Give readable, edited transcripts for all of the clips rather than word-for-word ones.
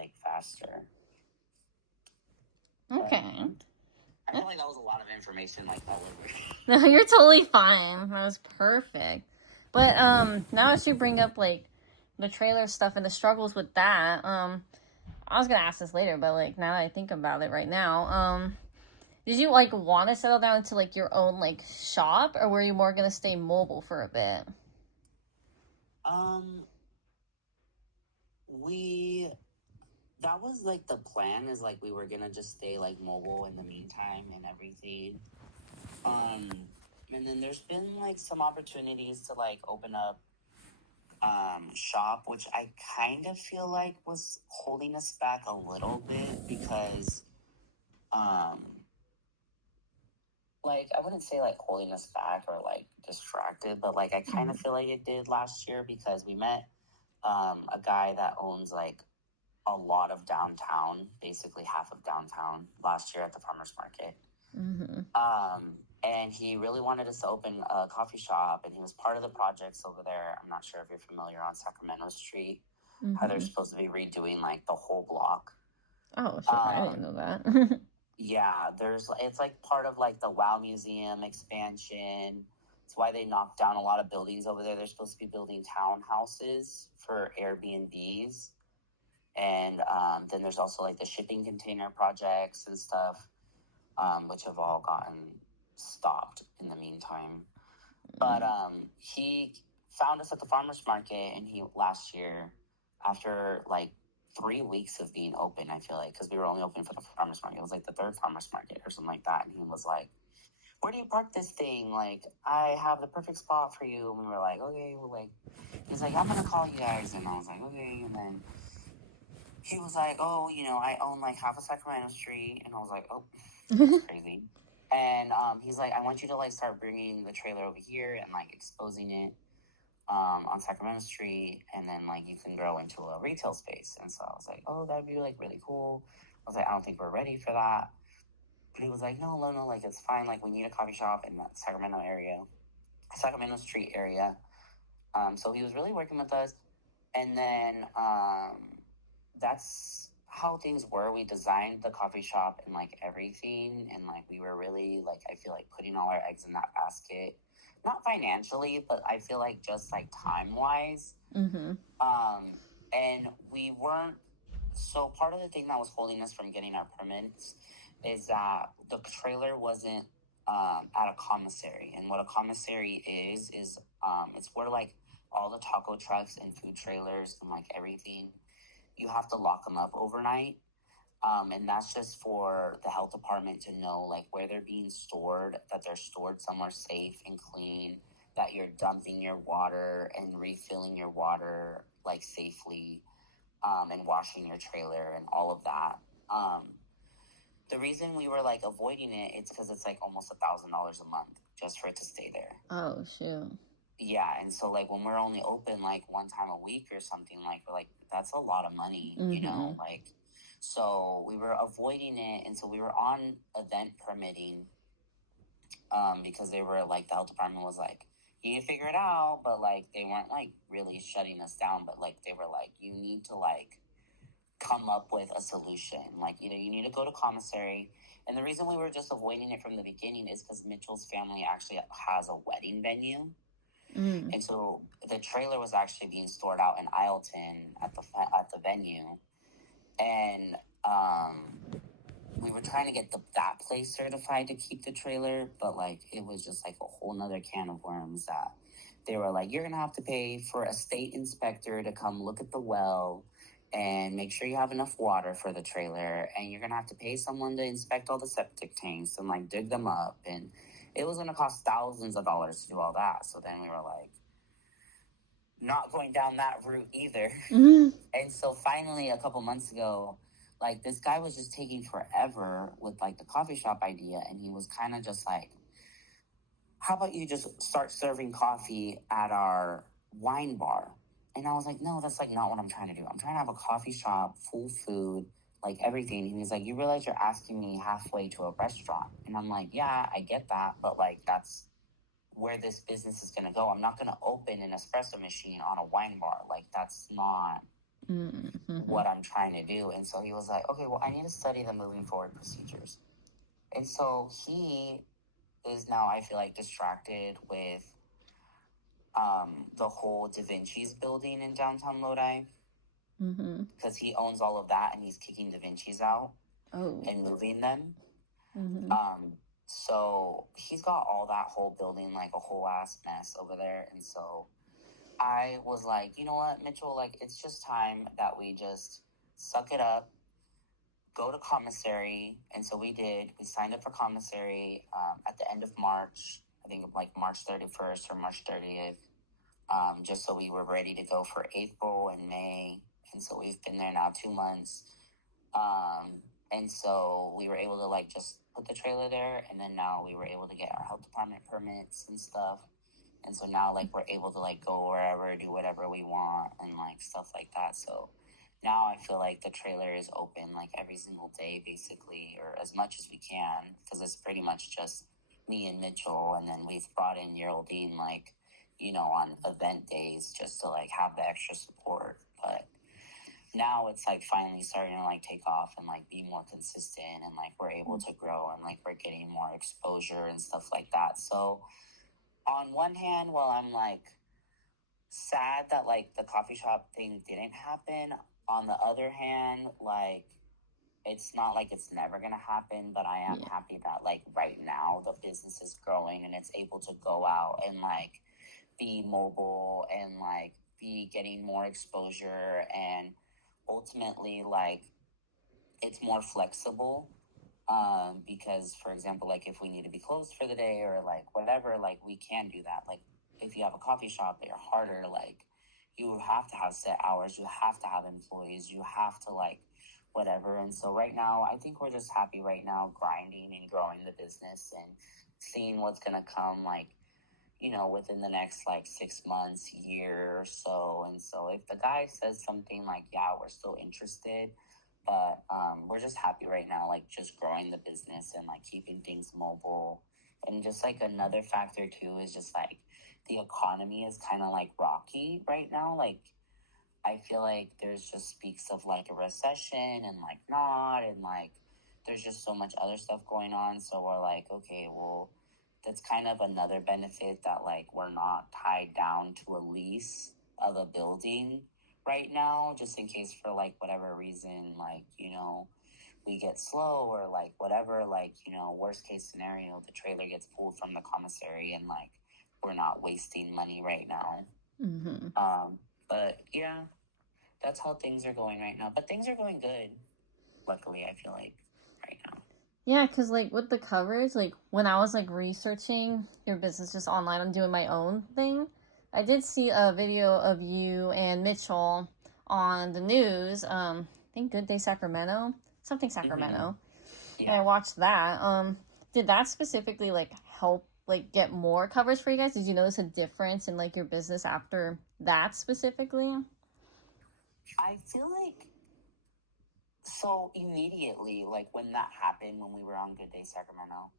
like faster. Okay. I feel like that was a lot of information like all over. No, you're totally fine. That was perfect. But now as you bring up like the trailer stuff and the struggles with that, I was gonna ask this later, but like now that I think about it right now, did you like want to settle down into like your own like shop, or were you more gonna stay mobile for a bit? We that was like the plan is like we were gonna just stay like mobile in the meantime and everything. Um, and then there's been like some opportunities to like open up shop, which I kind of feel like was holding us back a little bit because um like I wouldn't say like holding us back or like distracted, but like I kind of feel like it did last year because we met a guy that owns like a lot of downtown, basically half of downtown last year at the farmers market. Mm-hmm. And he really wanted us to open a coffee shop, and he was part of the projects over there. I'm not sure if you're familiar on Sacramento Street, how they're supposed to be redoing like the whole block. Oh, sure. I didn't know that. Yeah, it's like part of like the Wow Museum expansion. It's why they knocked down a lot of buildings over there. They're supposed to be building townhouses for Airbnbs. And then there's also like the shipping container projects and stuff, which have all gotten stopped in the meantime. But he found us at the farmers market, and he last year, after like 3 weeks of being open, I feel like, because we were only open for the farmers market. It was like the third farmers market or something like that. And he was like, "Where do you park this thing? Like, I have the perfect spot for you." And we were like, "Okay." Well, like, he's like, "I'm gonna call you guys," and I was like, "Okay." And then he was like, "Oh, I own like half of Sacramento Street," and I was like, "Oh, that's crazy." And he's like, "I want you to like start bringing the trailer over here and like exposing it on Sacramento Street, and then like you can grow into a retail space." And so I was like, "Oh, that'd be like really cool." I was like, "I don't think we're ready for that." But he was like, "No, no, no, like it's fine. Like we need a coffee shop in that Sacramento Street area." So he was really working with us, and then that's how things were. We designed the coffee shop and like everything, and like we were really like I feel like putting all our eggs in that basket, not financially, but I feel like just like time wise. And we weren't. So part of the thing that was holding us from getting our permits is that the trailer wasn't at a commissary, and what a commissary is it's where like all the taco trucks and food trailers and like everything, you have to lock them up overnight. And that's just for the health department to know like where they're being stored, that they're stored somewhere safe and clean, that you're dumping your water and refilling your water like safely, and washing your trailer and all of that. The reason we were like avoiding it, it's because it's like almost $1,000 a month just for it to stay there. Oh, shoot. Yeah, and so like when we're only open like one time a week or something, like we're like that's a lot of money, like. So we were avoiding it, and so we were on event permitting, because they were like the health department was like, "You need to figure it out," but like they weren't like really shutting us down, but like they were like, "You need to like come up with a solution. Like either you need to go to commissary." And the reason we were just avoiding it from the beginning is because Mitchell's family actually has a wedding venue. And so the trailer was actually being stored out in Ileton at the venue, and we were trying to get that place certified to keep the trailer, but like it was just like a whole nother can of worms that they were like, "You're gonna have to pay for a state inspector to come look at the well and make sure you have enough water for the trailer, and you're gonna have to pay someone to inspect all the septic tanks and like dig them up, and it was gonna cost thousands of dollars to do all that." So then we were like, not going down that route either. And so finally, a couple months ago, like this guy was just taking forever with like the coffee shop idea, and he was kind of just like, "How about you just start serving coffee at our wine bar?" And I was like, "No, that's like not what I'm trying to do. I'm trying to have a coffee shop, full food, like everything." And he's like, "You realize you're asking me halfway to a restaurant?" And I'm like, "Yeah, I get that, but like that's where this business is going to go. I'm not going to open an espresso machine on a wine bar. Like that's not what I'm trying to do. And so he was like, okay, well, I need to study the moving forward procedures. And so he is now, I feel like, distracted with the whole Da Vinci's building in downtown Lodi, because he owns all of that and he's kicking Da Vinci's out and moving them. So he's got all that whole building, like a whole ass mess over there. And so I was like, you know what, Mitchell, like, it's just time that we just suck it up, go to commissary. And so we did. We signed up for commissary at the end of March, I think like March 31st or March 30th, just so we were ready to go for April and May. And so we've been there now 2 months. And so we were able to like just put the trailer there, and then now we were able to get our health department permits and stuff. And so now like we're able to like go wherever, do whatever we want and like stuff like that. So now I feel like the trailer is open like every single day basically, or as much as we can, because it's pretty much just me and Mitchell, and then we've brought in Geraldine like, you know, on event days just to like have the extra support. But now it's like finally starting to like take off and like be more consistent, and like we're able to grow, and like we're getting more exposure and stuff like that. So on one hand, while I'm like sad that like the coffee shop thing didn't happen, on the other hand, like it's not like it's never gonna happen, but I am happy that like right now the business is growing and it's able to go out and like be mobile and like be getting more exposure, and ultimately like it's more flexible, because for example, like if we need to be closed for the day or like whatever, like we can do that. Like if you have a coffee shop, they're harder, like you have to have set hours, you have to have employees, you have to like whatever. And so right now I think we're just happy right now, grinding and growing the business and seeing what's gonna come, like, you know, within the next like 6 months, year or so. And so if the guy says something like, yeah, we're still interested, but we're just happy right now, like just growing the business and like keeping things mobile. And just like another factor too is just like the economy is kind of like rocky right now. Like I feel like there's just speaks of like a recession and like not, and like there's just so much other stuff going on. So we're like, okay, well, that's kind of another benefit, that like we're not tied down to a lease of a building right now, just in case for like whatever reason, like, you know, we get slow or like whatever, like, you know, worst case scenario, the trailer gets pulled from the commissary and like we're not wasting money right now. But yeah, that's how things are going right now. But things are going good, luckily, I feel like, right now. Yeah, because like with the covers, like when I was like researching your business just online, I'm doing my own thing. I did see a video of you and Mitchell on the news. I think Good Day Sacramento, something Sacramento. Yeah. And I watched that. Did that specifically like help like get more covers for you guys? Did you notice a difference in like your business after that specifically? I feel like so immediately, like when that happened, when we were on Good Day Sacramento,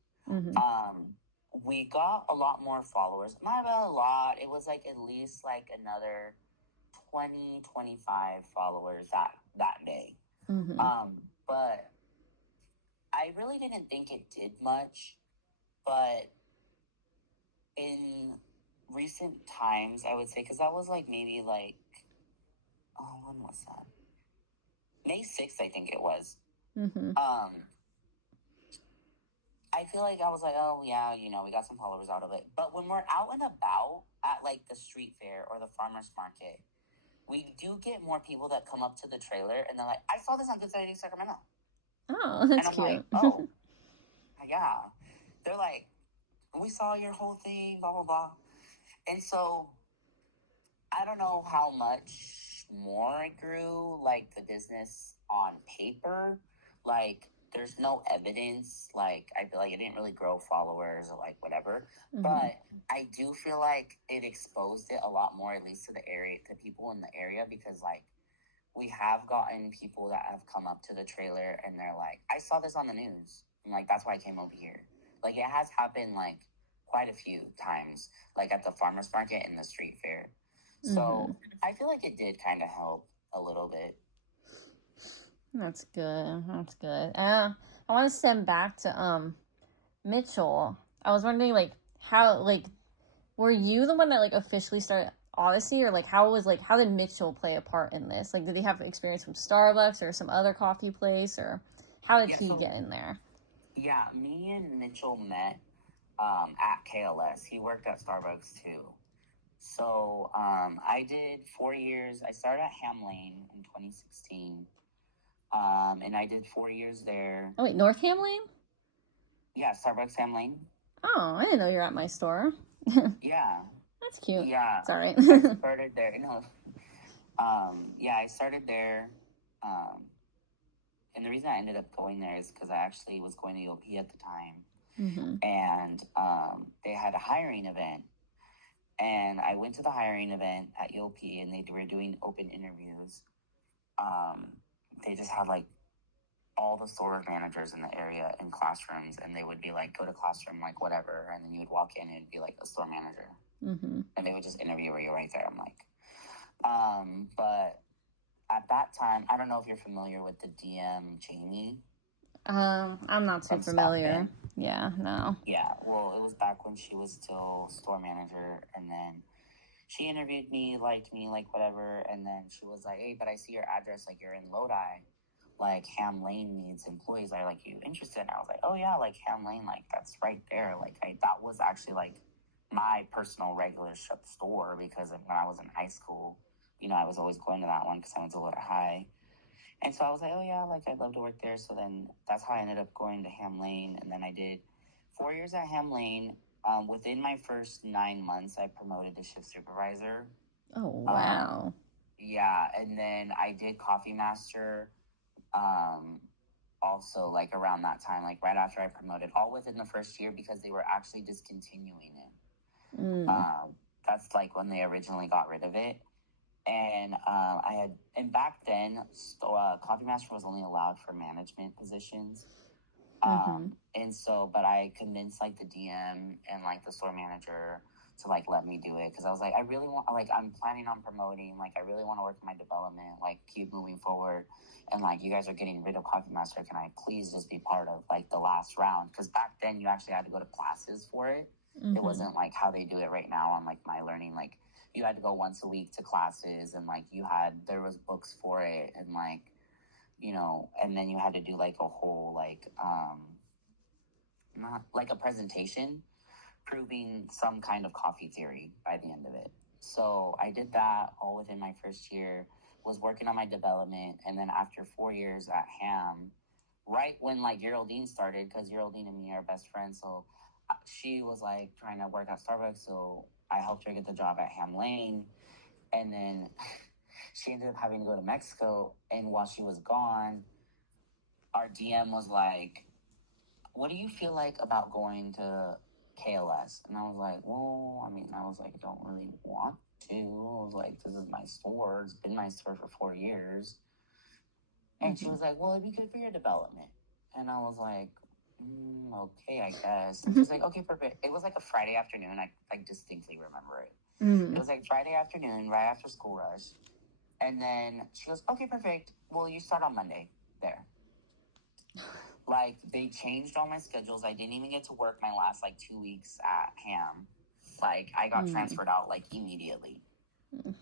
we got a lot more followers. Not a lot. It was like at least like another 20, 25 followers that day. But I really didn't think it did much. But in recent times, I would say, because that was like maybe like, oh, when was that? May 6th, I think it was. I feel like I was like, oh, yeah, you know, we got some followers out of it. But when we're out and about at, like, the street fair or the farmer's market, we do get more people that come up to the trailer, and they're like, I saw this on Good Day Sacramento. Oh, that's cute. And I'm like, oh, yeah. They're like, we saw your whole thing, blah, blah, blah. And so I don't know how much more it grew, like, the business on paper. Like, there's no evidence. Like, I feel like it didn't really grow followers or, like, whatever. But I do feel like it exposed it a lot more, at least to the area, to people in the area, because, like, we have gotten people that have come up to the trailer and they're like, I saw this on the news. And, like, that's why I came over here. Like, it has happened, like, quite a few times, like, at the farmer's market and the street fair. So I feel like it did kind of help. a little bit. That's good. That's good. I want to send back to Mitchell. I was wondering like how like were you the one that like officially started Odyssey, or like how did Mitchell play a part in this? Like did he have experience from Starbucks or some other coffee place, or how did he get in there? Yeah, me and Mitchell met at KLS. He worked at Starbucks too. So I did 4 years. I started at Ham Lane in 2016, and I did 4 years there. Oh wait, North Ham Lane? Yeah, Starbucks Ham Lane. Oh, I didn't know you were at my store. Yeah. That's cute. Yeah. Sorry. I started there. No. Yeah, I started there. And the reason I ended up going there is because I actually was going to UOP at the time. Mm-hmm. And they had a hiring event. And I went to the hiring event at UOP, and they were doing open interviews. They just had like all the store managers in the area in classrooms, and they would be like, go to classroom, like whatever. And then you would walk in and it'd be like a store manager. Mm-hmm. And they would just interview you right there. I'm like, but at that time, I don't know if you're familiar with the DM Jamie. I'm not too familiar. Yeah, no. Yeah, well, it was back when she was still store manager, and then she interviewed me, liked me, like whatever, and then she was like, hey, but I see your address, like you're in Lodi, like Ham Lane needs employees. Are like you interested? And I was like, oh yeah, like Ham Lane, like that's right there. Like that was actually like my personal regular shop store, because when I was in high school, you know, I was always going to that one because I went to Lodi High. And so I was like, oh yeah, like I'd love to work there. So then that's how I ended up going to Ham Lane. And then I did 4 years at Ham Lane. Within my first 9 months, I promoted to shift supervisor. Oh, wow. Yeah. And then I did Coffee Master. Also like around that time, like right after I promoted, all within the first year, because they were actually discontinuing it. That's like when they originally got rid of it. And and back then, Coffee Master was only allowed for management positions. And so, but I convinced like the DM and like the store manager to like let me do it, because I was like, I really want, like, I'm planning on promoting, like, I really want to work in my development, like, keep moving forward. And like, you guys are getting rid of Coffee Master. Can I please just be part of like the last round? Because back then, you actually had to go to classes for it. It wasn't like how they do it right now on like My Learning. Like, you had to go once a week to classes, and like there was books for it, and like, you know, and then you had to do like a whole like not like a presentation proving some kind of coffee theory by the end of it. So I did that all within my first year, was working on my development. And then after 4 years at Ham, right when like Geraldine started, because Geraldine and me are best friends, so she was like trying to work at Starbucks, so I helped her get the job at Ham Lane. And then she ended up having to go to Mexico. And while she was gone, our DM was like, what do you feel like about going to KLS? And I was like, well, I mean, I don't really want to. I was like, this is my store. It's been my store for 4 years. And she was like, well, it'd be good for your development. And I was like, okay, I guess. And she was like, okay, perfect. It was like a Friday afternoon. I distinctly remember it. It was like Friday afternoon, right after school rush. And then she goes, okay, perfect. Well, you start on Monday there. Like, they changed all my schedules. I didn't even get to work my last, like, 2 weeks at Ham. Like, I got transferred out, like, immediately.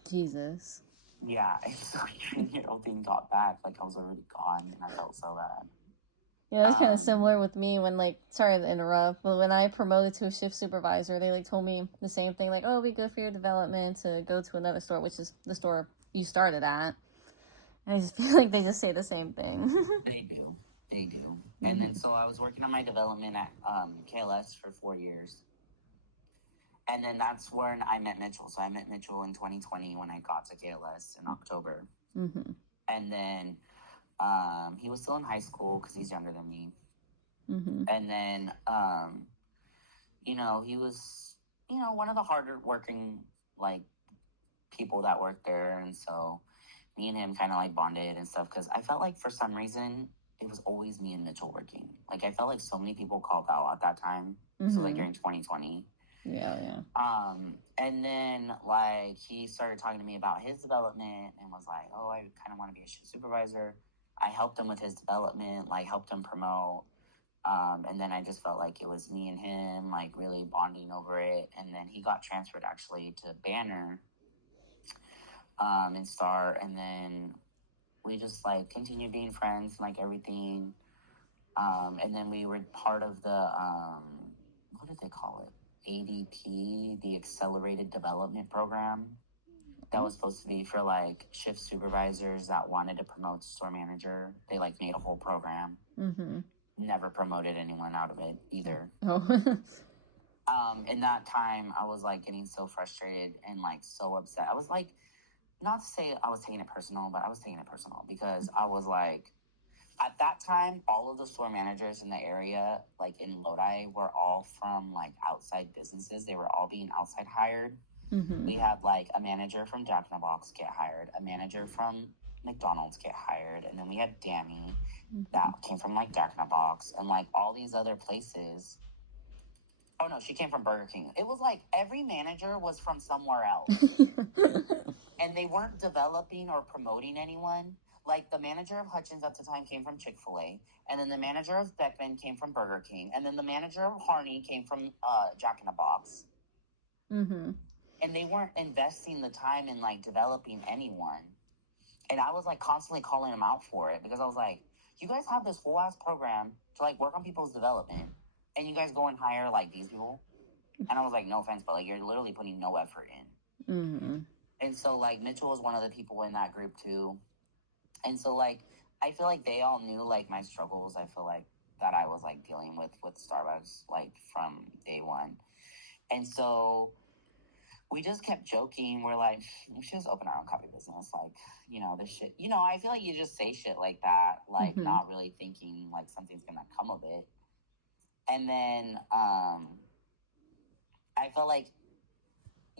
Jesus. Yeah, and so everything got back. Like, I was already gone, and I felt so bad. Yeah, that's kind of similar with me when, like, sorry to interrupt, but when I promoted to a shift supervisor, they, like, told me the same thing, like, oh, it'll be good for your development to go to another store, which is the store you started at. And I just feel like they just say the same thing. They do. And then, so I was working on my development at KLS for 4 years. And then that's when I met Mitchell. So I met Mitchell in 2020 when I got to KLS in October. And then he was still in high school because he's younger than me. And then, you know, he was, you know, one of the harder working, like, people that worked there. And so me and him kind of, like, bonded and stuff, because I felt like for some reason it was always me and Mitchell working. Like, I felt like so many people called out at that time. So, like, during 2020. Yeah. And then like he started talking to me about his development and was like, oh, I kind of want to be a shift supervisor. I helped him with his development, like helped him promote. And then I just felt like it was me and him, like really bonding over it. And then he got transferred actually to Banner, and Star. And then we just like continued being friends, like everything. And then we were part of the, what did they call it? ADP, the Accelerated Development Program. That was supposed to be for like shift supervisors that wanted to promote store manager. They like made a whole program. Never promoted anyone out of it either. In that time, I was like getting so frustrated and like so upset. I was like, not to say I was taking it personal, but I was taking it personal because I was like, at that time, all of the store managers in the area, like in Lodi, were all from like outside businesses. They were all being outside hired. We had like a manager from Jack in the Box get hired, a manager from McDonald's get hired, and then we had Danny that came from like Jack in the Box, and like all these other places. Oh no, she came from Burger King. It was like every manager was from somewhere else. And they weren't developing or promoting anyone. Like the manager of Hutchins at the time came from Chick-fil-A, and then the manager of Beckman came from Burger King, and then the manager of Harney came from Jack in the Box. And they weren't investing the time in like developing anyone. And I was like constantly calling them out for it because I was like, you guys have this whole ass program to like work on people's development, and you guys go and hire like these people. And I was like, no offense, but like you're literally putting no effort in. And so like Mitchell was one of the people in that group too. And so like I feel like they all knew like my struggles. I feel like that I was like dealing with Starbucks like from day one. And so we just kept joking. We're like, we should just open our own coffee business. Like, you know, this shit. You know, I feel like you just say shit like that, like not really thinking like something's gonna come of it. And then I felt like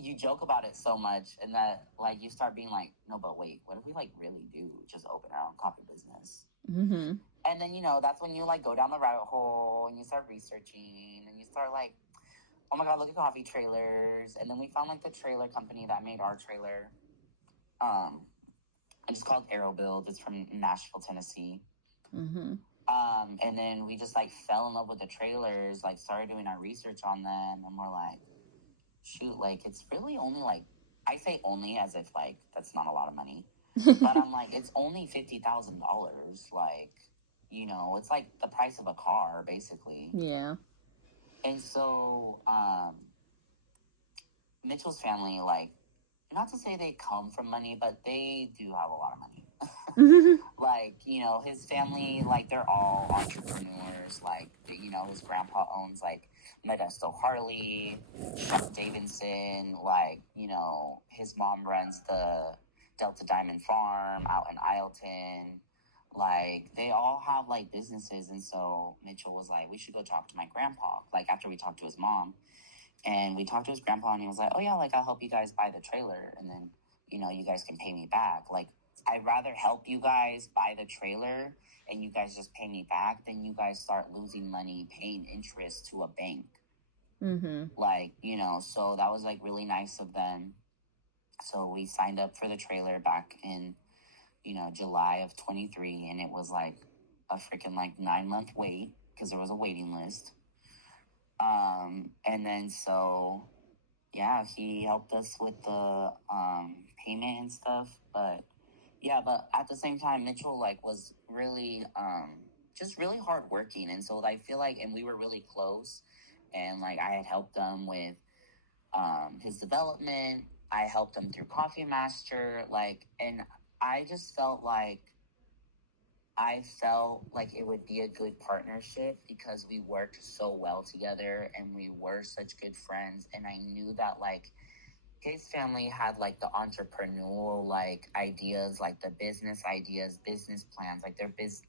you joke about it so much, and that like you start being like, no, but wait, what if we like really do just open our own coffee business? And then, you know, that's when you like go down the rabbit hole and you start researching and you start like, oh my god, look at coffee trailers. And then we found like the trailer company that made our trailer. It's called Aero Build. It's from Nashville, Tennessee. And then we just like fell in love with the trailers, like started doing our research on them, and we're like, shoot, like it's really only like, I say only as if like that's not a lot of money, but I'm like, it's only $50,000. Like, you know, it's like the price of a car basically. Yeah. And so Mitchell's family, like, not to say they come from money, but they do have a lot of money. Like, you know, his family, like, they're all entrepreneurs. Like, you know, his grandpa owns, like, Modesto Harley, Sean Davidson. Like, you know, his mom runs the Delta Diamond Farm out in Ileton. Like, they all have, like, businesses. And so Mitchell was like, we should go talk to my grandpa. Like, after we talked to his mom. And we talked to his grandpa, and he was like, oh, yeah, like, I'll help you guys buy the trailer, and then, you know, you guys can pay me back. Like, I'd rather help you guys buy the trailer and you guys just pay me back than you guys start losing money paying interest to a bank. Like, you know, so that was, like, really nice of them. So we signed up for the trailer back in, you know, July of 23, and it was, like, a freaking, like, 9-month wait because there was a waiting list. And then so, yeah, he helped us with the payment and stuff. But yeah, but at the same time, Mitchell like was really just really hardworking, and so I feel like, and we were really close, and like I had helped him with his development. I helped him through Coffee Master, like, and I just felt like it would be a good partnership because we worked so well together and we were such good friends. And I knew that like his family had like the entrepreneurial like ideas, like the business ideas, business plans, like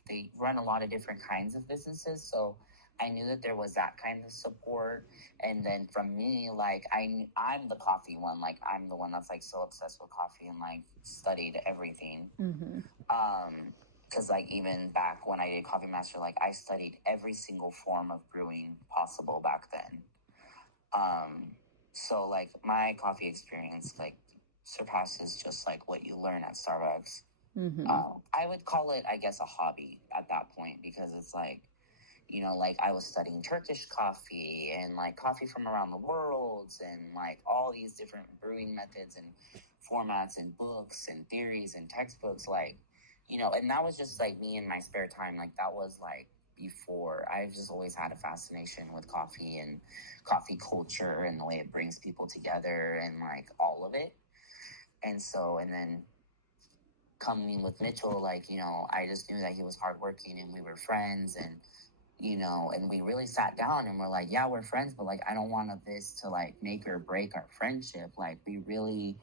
they run a lot of different kinds of businesses. So I knew that there was that kind of support. And then from me, like I'm the coffee one. Like I'm the one that's like so obsessed with coffee and like studied everything. Because, like, even back when I did Coffee Master, like, I studied every single form of brewing possible back then. So like my coffee experience like surpasses just like what you learn at Starbucks. I would call it, I guess, a hobby at that point, because it's like, like I was studying Turkish coffee and like coffee from around the world and like all these different brewing methods and formats and books and theories and textbooks, like, and that was just like me in my spare time. Like that was like before. I've just always had a fascination with coffee and coffee culture and the way it brings people together and like all of it. And then coming with Mitchell, like, I just knew that he was hardworking and we were friends, and we really sat down and we're like, yeah, we're friends, but like, I don't want this to like make or break our friendship. Like, we really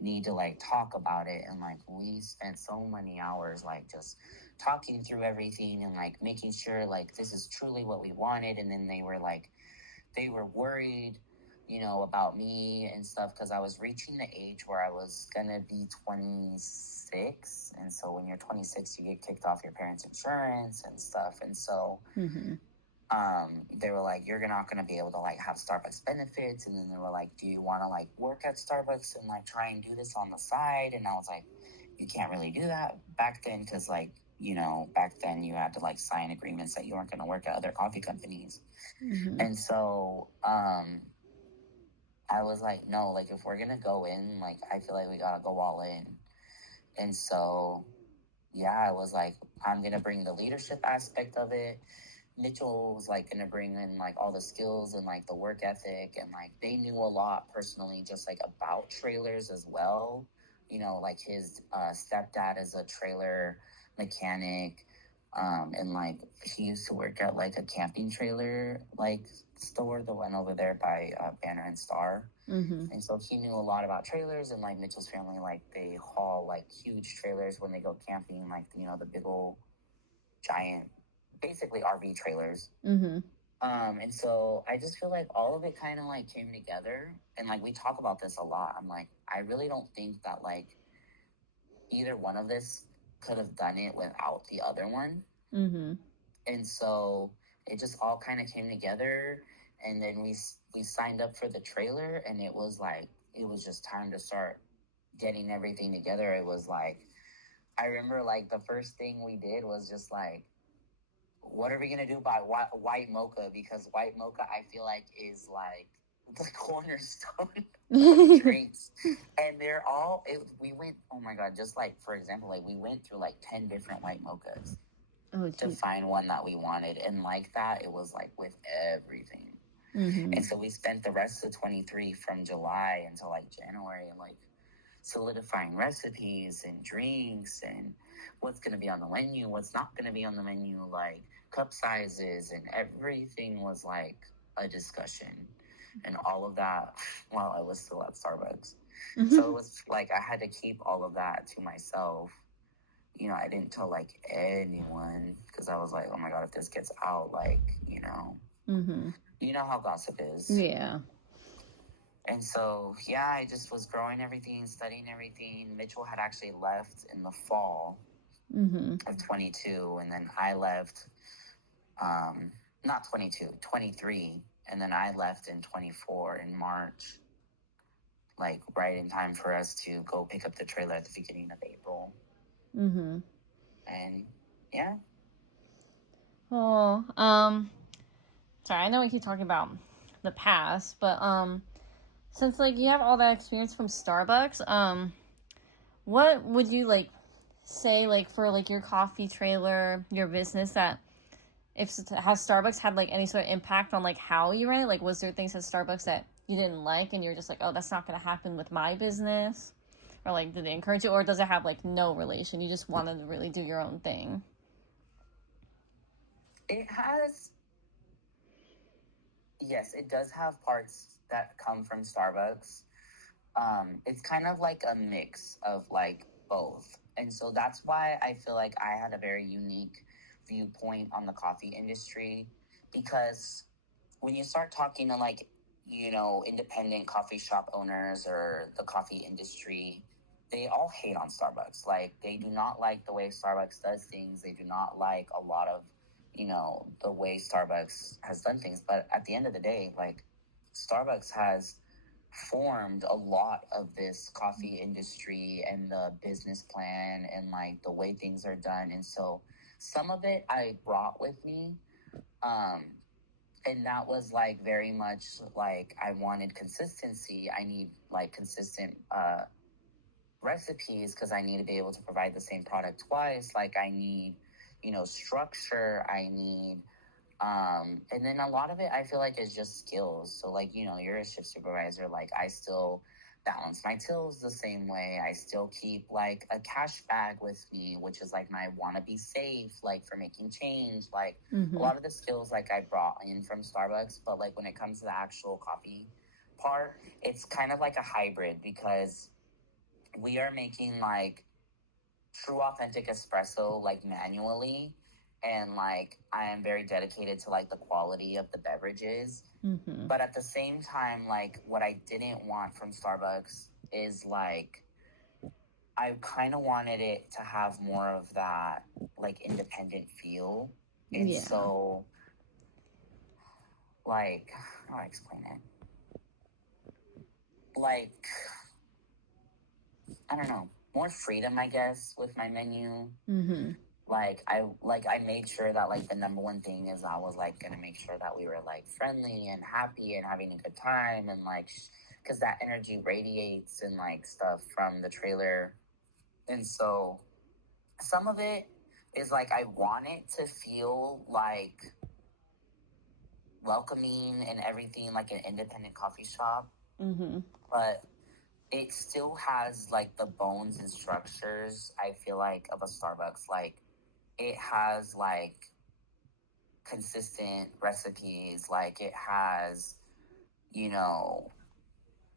need to like talk about it. And like, we spent so many hours like just talking through everything and like making sure like this is truly what we wanted. And then they were worried, about me and stuff, because I was reaching the age where I was gonna be 26. And so when you're 26, you get kicked off your parents' insurance and stuff. And so they were like, you're not gonna be able to like have Starbucks benefits. And then they were like, do you want to like work at Starbucks and like try and do this on the side? And I was like, you can't really do that back then, because like, back then you had to like sign agreements that you weren't going to work at other coffee companies. And so I was like, no, like if we're gonna go in, like I feel like we gotta go all in. And so yeah, I was like, I'm gonna bring the leadership aspect of it. Mitchell was like gonna bring in like all the skills and like the work ethic, and like they knew a lot personally, just like about trailers as well. Like his stepdad is a trailer mechanic, and like he used to work at like a camping trailer like store, the one over there by Banner and Star. And so he knew a lot about trailers, and like Mitchell's family, like they haul like huge trailers when they go camping, like the big old giant, basically RV trailers. And so I just feel like all of it kind of like came together, and like we talk about this a lot. I'm like, I really don't think that like either one of this could have done it without the other one. And so it just all kind of came together, and then we signed up for the trailer, and it was just time to start getting everything together. It was like, I remember like the first thing we did was just like, what are we gonna do by white mocha? Because white mocha, I feel like, is like the cornerstone of drinks. And they're all we went, oh my god, just like for example, like we went through like 10 different white mochas to find one that we wanted. And like that, it was like with everything. And so we spent the rest of 23 from July until like January, and like solidifying recipes and drinks and what's going to be on the menu, what's not going to be on the menu, like cup sizes, and everything was like a discussion. And all of that while I was still at Starbucks. So it was like I had to keep all of that to myself. I didn't tell like anyone, because I was like, oh my god, if this gets out, like, you know how gossip is. Yeah. And so, yeah, I just was growing everything, studying everything. Mitchell had actually left in the fall of 22, and then I left, not 22, 23, and then I left in 24 in March, like right in time for us to go pick up the trailer at the beginning of April. And yeah. Oh, sorry, I know we keep talking about the past, but since like you have all that experience from Starbucks, what would you like say like for like your coffee trailer, your business, that if has Starbucks had like any sort of impact on like how you run it? Like, was there things at Starbucks that you didn't like and you're just like, oh, that's not going to happen with my business? Or like, did they encourage you, or does it have like no relation? You just wanted to really do your own thing? It has, yes, it does have parts that come from Starbucks. It's kind of like a mix of like both. And so that's why I feel like I had a very unique viewpoint on the coffee industry, because when you start talking to like, independent coffee shop owners or the coffee industry, they all hate on Starbucks. Like, they do not like the way Starbucks does things. They do not like a lot of, the way Starbucks has done things. But at the end of the day, like, Starbucks has formed a lot of this coffee industry and the business plan and like the way things are done. And so some of it I brought with me. Um, and that was like very much like I wanted consistency. I need like consistent recipes because I need to be able to provide the same product twice. Like I need, structure. I need and then a lot of it I feel like is just skills. So like, you're a shift supervisor, like I still balance my tills the same way. I still keep like a cash bag with me, which is like my wanna be safe, like for making change. Like a lot of the skills like I brought in from Starbucks, but like when it comes to the actual coffee part, it's kind of like a hybrid because we are making like true authentic espresso like manually, and like I am very dedicated to like the quality of the beverages. But at the same time, like what I didn't want from Starbucks is like I kind of wanted it to have more of that like independent feel. And so like how do I explain it? Like I don't know, more freedom I guess with my menu. Like I made sure that like the number one thing is I was like gonna make sure that we were like friendly and happy and having a good time, and like because that energy radiates and like stuff from the trailer. And so some of it is like I want it to feel like welcoming and everything, like an independent coffee shop. But it still has like the bones and structures, I feel like, of a Starbucks. Like it has like consistent recipes, like it has,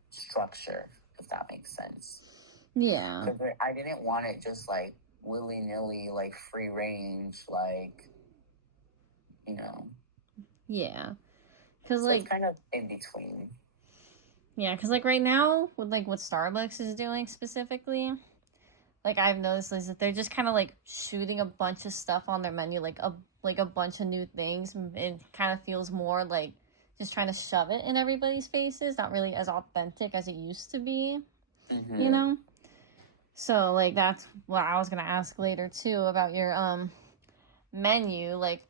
structure, if that makes sense. Yeah. I didn't want it just like willy nilly, like free range, like, Yeah. Because, so like, it's kind of in between. Yeah, because, like, right now, with, like, what Starbucks is doing specifically, like, I've noticed is that they're just kind of, like, shooting a bunch of stuff on their menu, like a bunch of new things. It kind of feels more like just trying to shove it in everybody's faces, not really as authentic as it used to be, you know? So, like, that's what I was going to ask later, too, about your, menu. Like,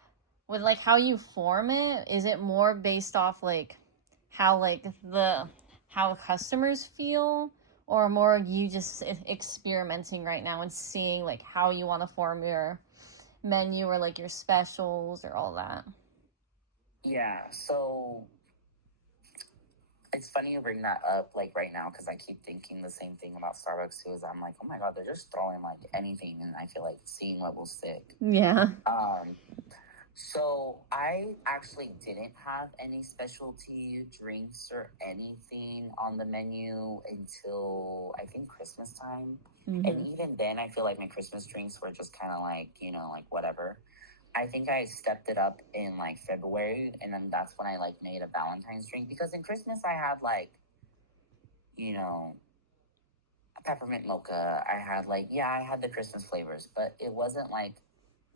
with, like, how you form it, is it more based off, like, how, like, how customers feel, or more you just experimenting right now and seeing like how you want to form your menu or like your specials or all that? Yeah, so it's funny you bring that up like right now because I keep thinking the same thing about Starbucks too. Is I'm like, oh my god, they're just throwing like anything, and I feel like seeing what will stick. Yeah. So I actually didn't have any specialty drinks or anything on the menu until I think Christmas time. And even then, I feel like my Christmas drinks were just kind of like, like whatever. I think I stepped it up in like February, and then that's when I like made a Valentine's drink, because in Christmas I had like, a peppermint mocha. I had like, I had the Christmas flavors, but it wasn't like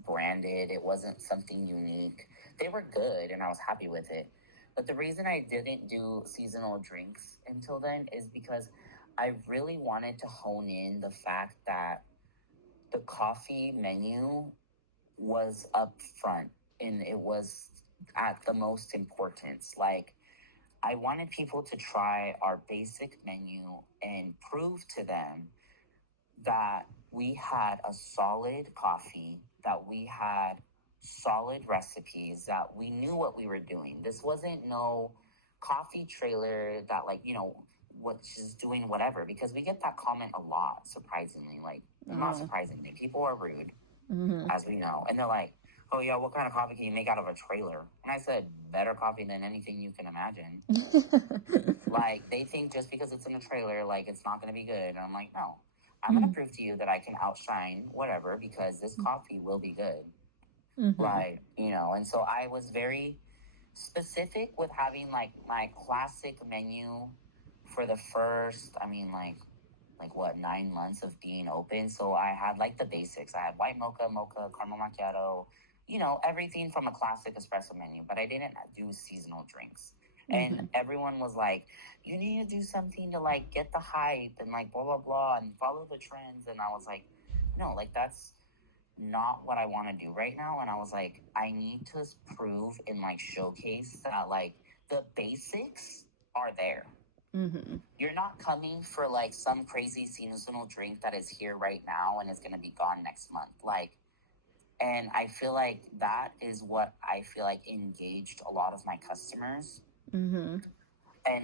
branded. It wasn't something unique. They were good and I was happy with it. But the reason I didn't do seasonal drinks until then is because I really wanted to hone in the fact that the coffee menu was up front and it was at the most importance. Like, I wanted people to try our basic menu and prove to them that we had a solid coffee, that we had solid recipes, that we knew what we were doing. This wasn't no coffee trailer that, like, what she's doing, whatever, because we get that comment a lot, surprisingly. Like, not surprisingly, people are rude, as we know. And they're like, oh, yeah, what kind of coffee can you make out of a trailer? And I said, better coffee than anything you can imagine. Like, they think just because it's in a trailer, like, it's not going to be good. And I'm like, no. I'm going to prove to you that I can outshine whatever, because this coffee will be good. Like, and so I was very specific with having like my classic menu for the first, like what, 9 months of being open. So I had like the basics. I had white mocha, caramel macchiato, everything from a classic espresso menu, but I didn't do seasonal drinks. And everyone was like, you need to do something to like get the hype and like blah blah blah and follow the trends. And I was like, no, like that's not what I want to do right now. And I was like, I need to prove and like showcase that like the basics are there. You're not coming for like some crazy seasonal drink that is here right now and is going to be gone next month. Like, and I feel like that is what I feel like engaged a lot of my customers. And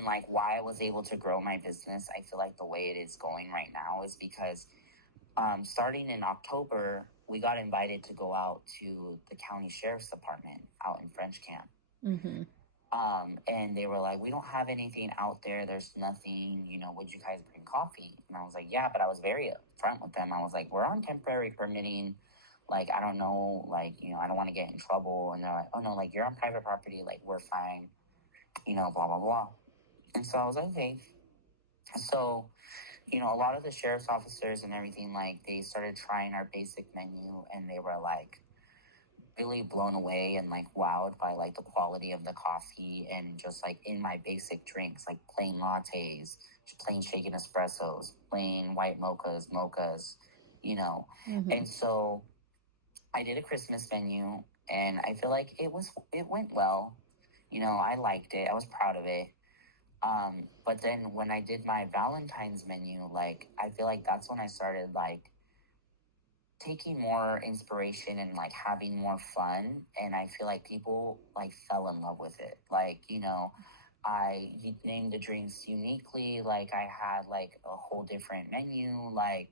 like why I was able to grow my business, I feel like the way it is going right now is because starting in October, we got invited to go out to the county sheriff's department out in French Camp. And they were like, we don't have anything out there. There's nothing, you know, would you guys bring coffee? And I was like, yeah, but I was very upfront with them. I was like, we're on temporary permitting. Like, I don't know, like, you know, I don't want to get in trouble. And they're like, oh no, like you're on private property. Like, we're fine, you know, blah, blah, blah. And so I was like, okay. So, you know, a lot of the sheriff's officers and everything, like, they started trying our basic menu and they were like really blown away and like wowed by like the quality of the coffee and just like in my basic drinks, like plain lattes, plain shaken espressos, plain white mochas, you know. And so I did a Christmas menu and I feel like it went well. You know, I liked it. I was proud of it. But then when I did my Valentine's menu, like, I feel like that's when I started, like, taking more inspiration and, like, having more fun. And I feel like people, like, fell in love with it. Like, you know, I named the drinks uniquely. Like, I had, like, a whole different menu. Like,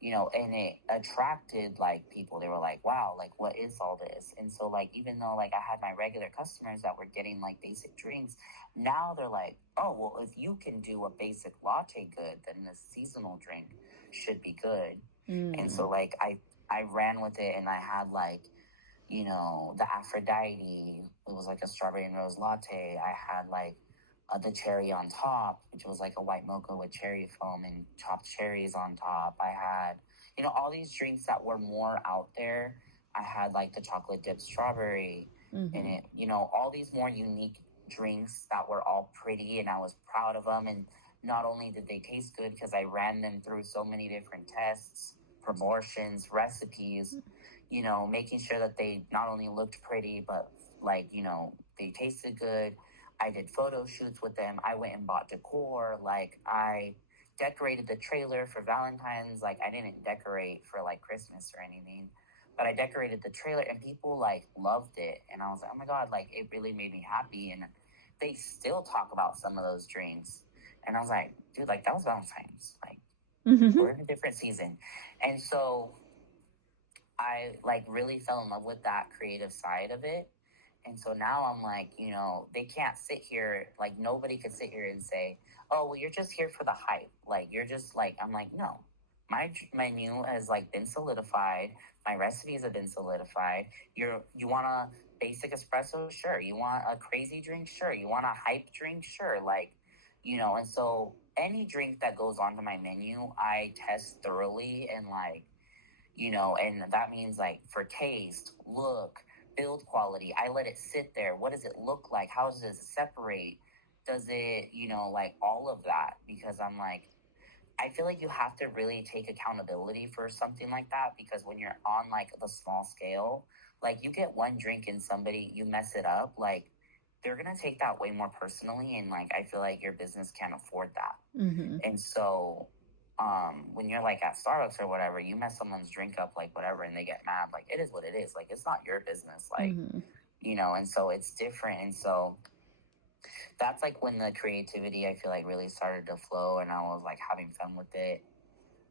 you know, and it attracted like people. They were like, wow, like what is all this? And so like, even though like I had my regular customers that were getting like basic drinks, now they're like, oh, well, if you can do a basic latte good, then the seasonal drink should be good. And so like I ran with it and I had like, you know, the Aphrodite, it was like a strawberry and rose latte. I had like the cherry on top, which was like a white mocha with cherry foam and chopped cherries on top. I had, you know, all these drinks that were more out there. I had like the chocolate dipped strawberry in it, you know, all these more unique drinks that were all pretty and I was proud of them. And not only did they taste good because I ran them through so many different tests, promotions, recipes, you know, making sure that they not only looked pretty, but like, you know, they tasted good. I did photo shoots with them. I went and bought decor. Like I decorated the trailer for Valentine's. Like I didn't decorate for like Christmas or anything, but I decorated the trailer and people like loved it. And I was like, oh my God, like it really made me happy. And they still talk about some of those drinks. And I was like, dude, like that was Valentine's. Like we're in a different season. And so I like really fell in love with that creative side of it. And so now I'm like, you know, they can't sit here, like nobody could sit here and say, oh, well, you're just here for the hype. Like, you're just like, I'm like, no, my menu has like been solidified. My recipes have been solidified. You want a basic espresso? Sure. You want a crazy drink? Sure. You want a hype drink? Sure. Like, you know, and so any drink that goes onto my menu, I test thoroughly and like, you know, and that means like for taste, look, build quality. I let it sit there. What does it look like? How does it separate? Does it, you know, like all of that? Because I'm like, I feel like you have to really take accountability for something like that because when you're on like the small scale, like you get one drink and somebody, you mess it up, like they're going to take that way more personally. And like, I feel like your business can't afford that. And so when you're like at Starbucks or whatever, you mess someone's drink up, like whatever, and they get mad, like it is what it is. Like it's not your business, like, you know, and so it's different. And so that's like when the creativity, I feel like really started to flow and I was like having fun with it.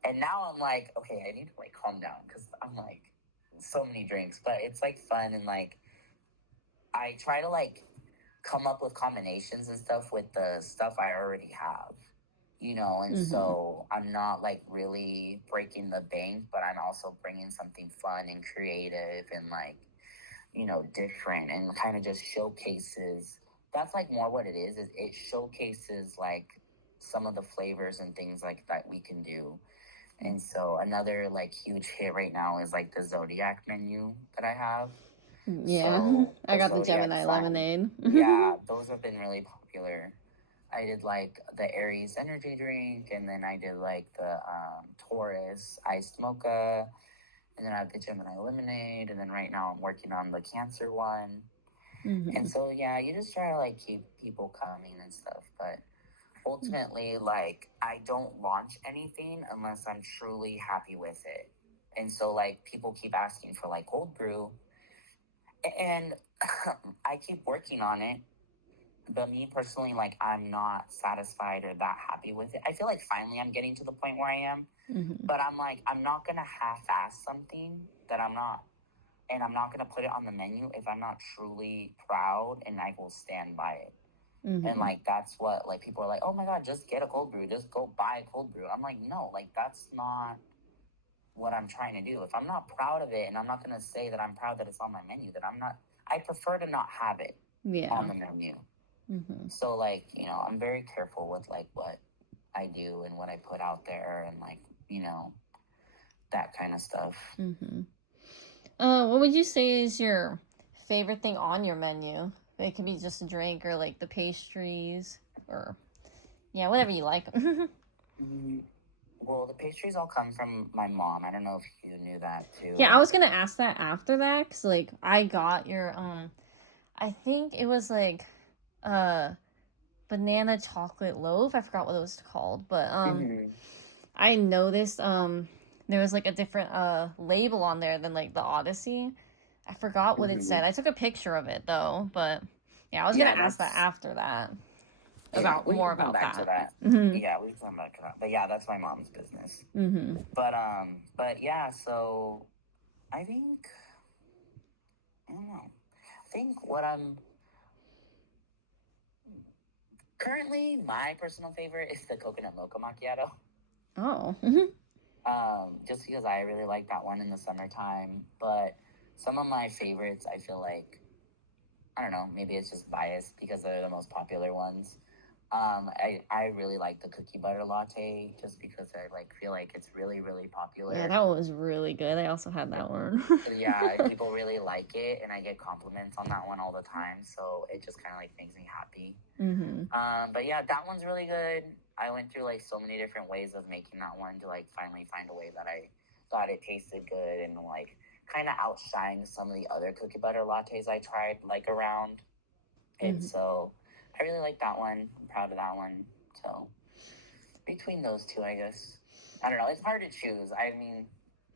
And now I'm like, okay, I need to like calm down because I'm like so many drinks, but it's like fun. And like, I try to like come up with combinations and stuff with the stuff I already have, you know, and so I'm not like really breaking the bank, but I'm also bringing something fun and creative and like, you know, different and kind of just showcases. That's like more what it is it showcases like some of the flavors and things like that we can do. And so another like huge hit right now is like the Zodiac menu that I have. Yeah, So I got the Zodiac Gemini sign, lemonade. yeah, those have been really popular. I did like the Aries energy drink, and then I did like the Taurus iced mocha, and then I have the Gemini lemonade, and then right now I'm working on the Cancer one. And so yeah, you just try to like keep people coming and stuff, but ultimately, like, I don't launch anything unless I'm truly happy with it. And so like people keep asking for like cold brew, and I keep working on it. But me personally, like, I'm not satisfied or that happy with it. I feel like finally I'm getting to the point where I am. But I'm like, I'm not gonna half-ass something that I'm not, and I'm not gonna put it on the menu if I'm not truly proud, and I will stand by it. And like that's what, like, people are like, oh my god, just get a cold brew, just go buy a cold brew. I'm like, no, like that's not what I'm trying to do. If I'm not proud of it, and I'm not gonna say that I'm proud that it's on my menu, then I'm not. I prefer to not have it on the menu. So like, you know, I'm very careful with like what I do and what I put out there, and like, you know, that kind of stuff. What would you say is your favorite thing on your menu? It could be just a drink or like the pastries or yeah, whatever you like. Well, the pastries all come from my mom. I don't know if you knew that too. Yeah, I was gonna ask that after that because like I got your I think it was like banana chocolate loaf. I forgot what it was called, but I noticed there was like a different label on there than like the Odyssey. I forgot what it said. I took a picture of it though, but yeah, I was gonna ask that after that about we more can come about back that. to that. Yeah, we can come back to that. But yeah, that's my mom's business. But yeah, so I think I don't know. I think what I'm currently, my personal favorite is the coconut mocha macchiato. Oh. Just because I really like that one in the summertime. But some of my favorites, I feel like, I don't know, maybe it's just biased because they're the most popular ones. I really like the cookie butter latte just because I like feel like it's really, really popular. Yeah, that was really good. I also had that one. Yeah, people really like it, and I get compliments on that one all the time. So it just kind of like makes me happy. But yeah, that one's really good. I went through like so many different ways of making that one to like finally find a way that I thought it tasted good and like kind of outshined some of the other cookie butter lattes I tried like around. And so I really like that one. I'm proud of that one. So between those two, I guess. I don't know. It's hard to choose. I mean,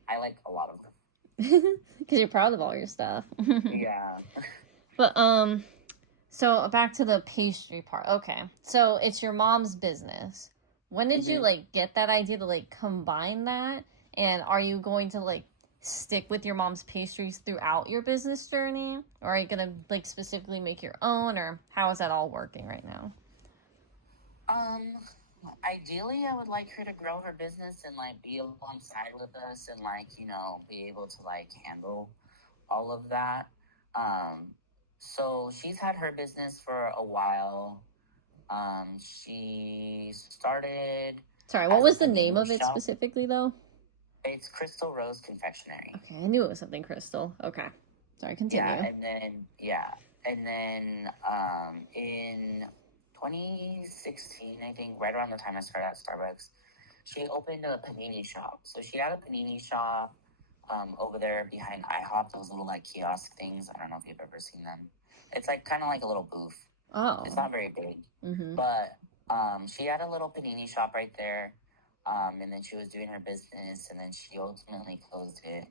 I like a lot of them. Because you're proud of all your stuff. Yeah. But so back to the pastry part. Okay. So it's your mom's business. When did you like get that idea to like combine that? And are you going to like stick with your mom's pastries throughout your business journey? Or are you going to like specifically make your own, or how is that all working right now? Ideally I would like her to grow her business and like be alongside with us and like, you know, be able to like handle all of that. So she's had her business for a while. She started. Sorry, what was the name of it specifically though? It's Crystal Rose Confectionery. Okay, I knew it was something crystal. Okay. Sorry, continue. Yeah, and then in 2016, I think, right around the time I started at Starbucks, she opened a panini shop. So she had a panini shop over there behind IHOP, those little like kiosk things. I don't know if you've ever seen them. It's like kind of like a little booth. Oh. It's not very big, but she had a little panini shop right there. And then she was doing her business, and then she ultimately closed it.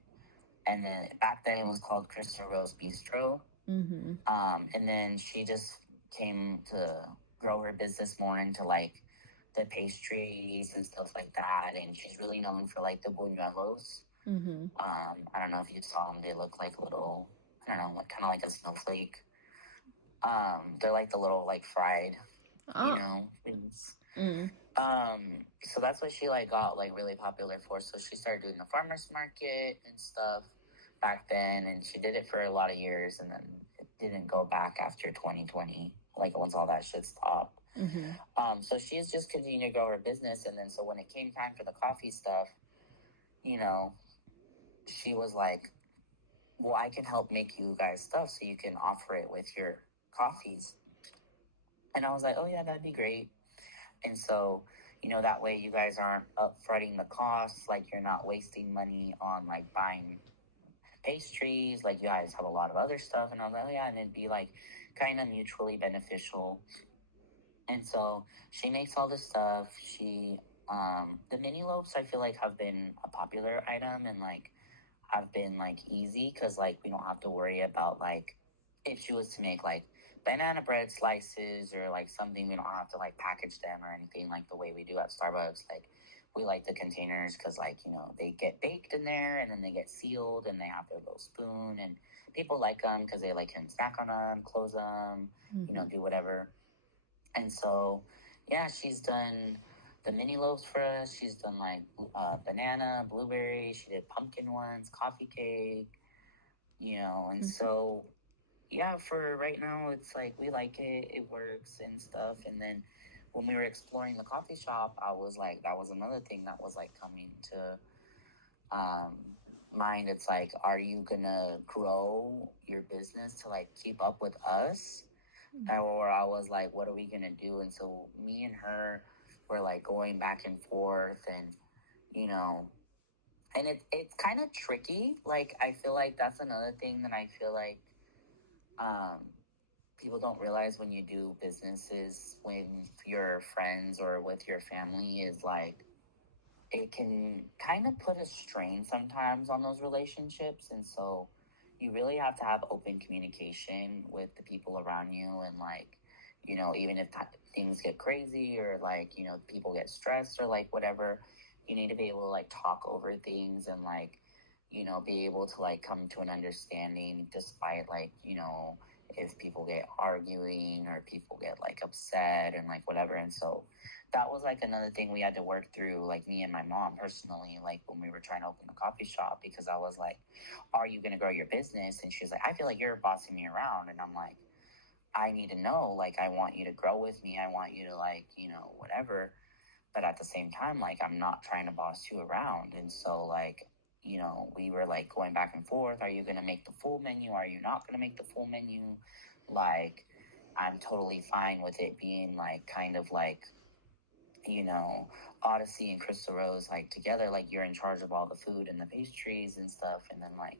And then back then it was called Crystal Rose Bistro. And then she just came to grow her business more into like the pastries and stuff like that. And she's really known for like the buñuelos. I don't know if you saw them. They look like little, I don't know, like kind of like a snowflake. They're like the little like fried, you know, things. So that's what she like got like really popular for. So she started doing the farmers market and stuff back then, and she did it for a lot of years, and then it didn't go back after 2020, like once all that shit stopped. So she's just continued to grow her business, and then so when it came time for the coffee stuff, you know, she was like, well, I can help make you guys stuff so you can offer it with your coffees. And I was like, oh, yeah, that'd be great. And so, that way you guys aren't upfronting the costs. Like, you're not wasting money on, like, buying pastries. Like, you guys have a lot of other stuff. And I was like, oh, yeah. And it'd be, like, kind of mutually beneficial. And so she makes all this stuff. The mini loaves, I feel like, have been a popular item and, like, have been, like, easy because, like, we don't have to worry about, like, if she was to make, like, banana bread slices or, like, something, we don't have to, like, package them or anything like the way we do at Starbucks. Like, we like the containers because, like, they get baked in there and then they get sealed and they have their little spoon. And people like them because they, like, can snack on them, close them, do whatever. And so, yeah, she's done the mini loaves for us. She's done like banana, blueberry. She did pumpkin ones, coffee cake, And so, yeah, for right now, it's like we like it. It works and stuff. And then when we were exploring the coffee shop, I was like, that was another thing that was like coming to um, mind. It's like, are you gonna grow your business to like keep up with us? Or I was like, what are we gonna do? And so me and her were like going back and forth, and you know, and it's kind of tricky. Like, I feel like that's another thing that I feel like um, people don't realize when you do businesses with your friends or with your family is like it can kind of put a strain sometimes on those relationships. And so you really have to have open communication with the people around you. And like, even if things get crazy or like, people get stressed or like whatever, you need to be able to like talk over things and like, be able to like come to an understanding despite like, if people get arguing or people get like upset and like whatever. And so that was like another thing we had to work through, like me and my mom personally, like when we were trying to open the coffee shop, because I was like, are you going to grow your business? And she's like, I feel like you're bossing me around. And I'm like, I need to know, like, I want you to grow with me. I want you to like, whatever. But at the same time, like, I'm not trying to boss you around. And so like, we were like going back and forth. Are you going to make the full menu? Are you not going to make the full menu? Like, I'm totally fine with it being like kind of like, Odyssey and Crystal Rose like together, like you're in charge of all the food and the pastries and stuff, and then like,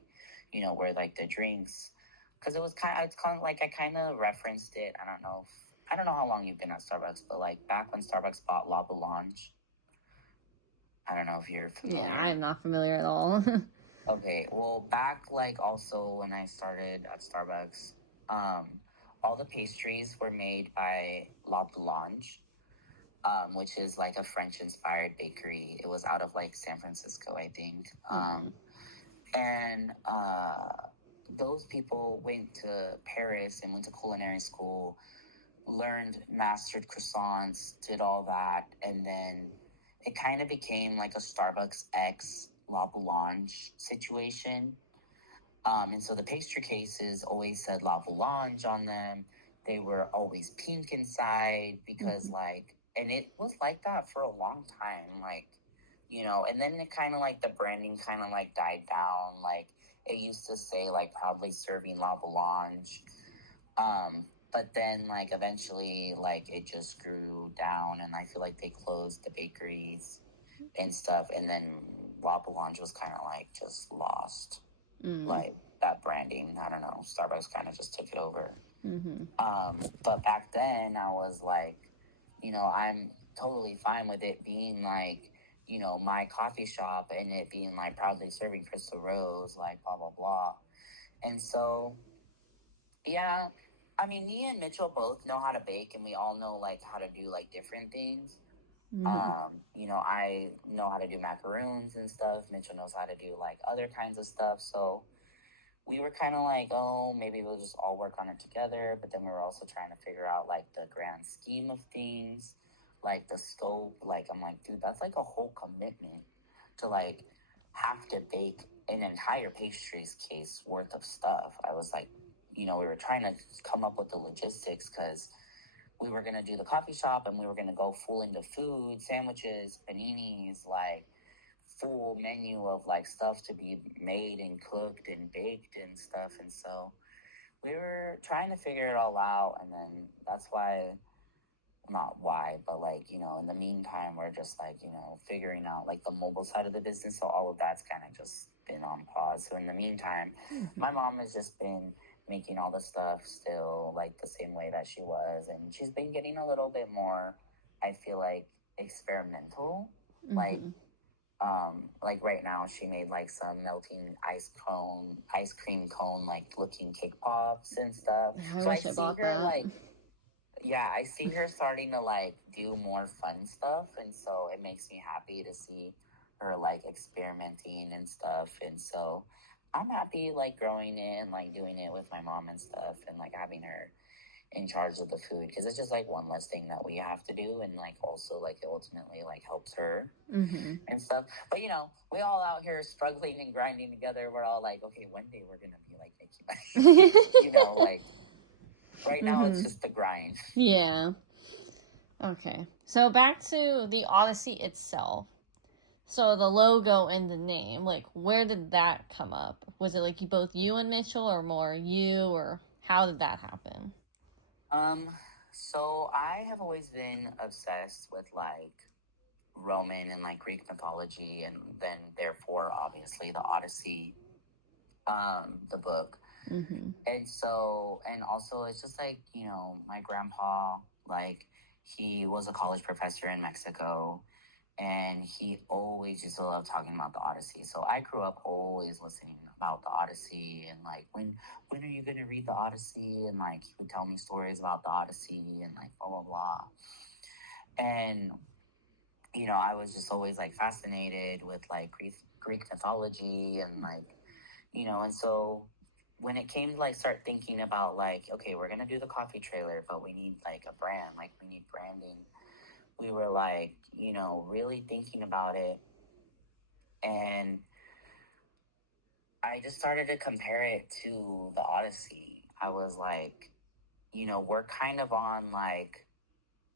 where like the drinks, because it's kind of like I kind of referenced it. I don't know how long you've been at Starbucks, but like back when Starbucks bought La Boulange, I don't know if you're familiar. Yeah, I'm not familiar at all. Okay, well, back like also when I started at Starbucks, all the pastries were made by La Boulange, which is like a French-inspired bakery. It was out of like San Francisco, I think. And those people went to Paris and went to culinary school, learned, mastered croissants, did all that, and then it kind of became like a Starbucks X La Boulange situation. And so the pastry cases always said La Boulange on them. They were always pink inside because, like, and it was like that for a long time. Like, and then it kind of like the branding kind of like died down. Like, it used to say, like, proudly serving La Boulange. But then, like, eventually, like, it just grew down, and I feel like they closed the bakeries and stuff. And then La Boulange was kind of like just lost. Like that branding, I don't know. Starbucks kind of just took it over. But back then, I was like, I'm totally fine with it being like, my coffee shop and it being like proudly serving Crystal Rose, like blah blah blah. And so, yeah, I mean, me and Mitchell both know how to bake, and we all know like how to do like different things. I know how to do macaroons and stuff. Mitchell knows how to do like other kinds of stuff. So we were kind of like, oh, maybe we'll just all work on it together. But then we were also trying to figure out like the grand scheme of things, like the scope. Like, I'm like, dude, that's like a whole commitment to like have to bake an entire pastries case worth of stuff. I was like, we were trying to come up with the logistics because we were going to do the coffee shop and we were going to go full into food, sandwiches, paninis, like full menu of like stuff to be made and cooked and baked and stuff. And so we were trying to figure it all out. And then that's why not why, but like, you know, in the meantime, we're just like, you know, figuring out like the mobile side of the business. So all of that's kind of just been on pause. So in the meantime, my mom has just been making all the stuff still like the same way that she was. And she's been getting a little bit more, I feel like, experimental. Like right now she made like some melting ice cream cone, like looking cake pops and stuff. I So I wish I see bought her that. like, yeah, I see her starting to like do more fun stuff, and so it makes me happy to see her like experimenting and stuff. And so I'm happy like growing it and like doing it with my mom and stuff, and like having her in charge of the food, because it's just like one less thing that we have to do, and like also like it ultimately like helps her and stuff. But you know, we all out here struggling and grinding together. We're all like, okay, one day we're gonna be like making you know, like right now it's just the grind. Yeah. Okay. So back to the Odyssey itself. So the logo and the name, like where did that come up? Was it like you and Mitchell, or more you, or how did that happen? So I have always been obsessed with like Roman and like Greek mythology, and then therefore obviously the Odyssey, the book. And so, and also it's just like, you know, my grandpa, like he was a college professor in Mexico, and he always used to love talking about the Odyssey. So I grew up always listening about the Odyssey, and like when are you gonna read the Odyssey? And like he would tell me stories about the Odyssey and like blah blah blah. And you know, I was just always like fascinated with like Greek mythology and like, you know, and so when it came to like start thinking about like, okay, we're gonna do the coffee trailer, but we need like a brand, like we need branding. We were like, you know, really thinking about it, and I just started to compare it to the Odyssey. I was like, you know, we're kind of on like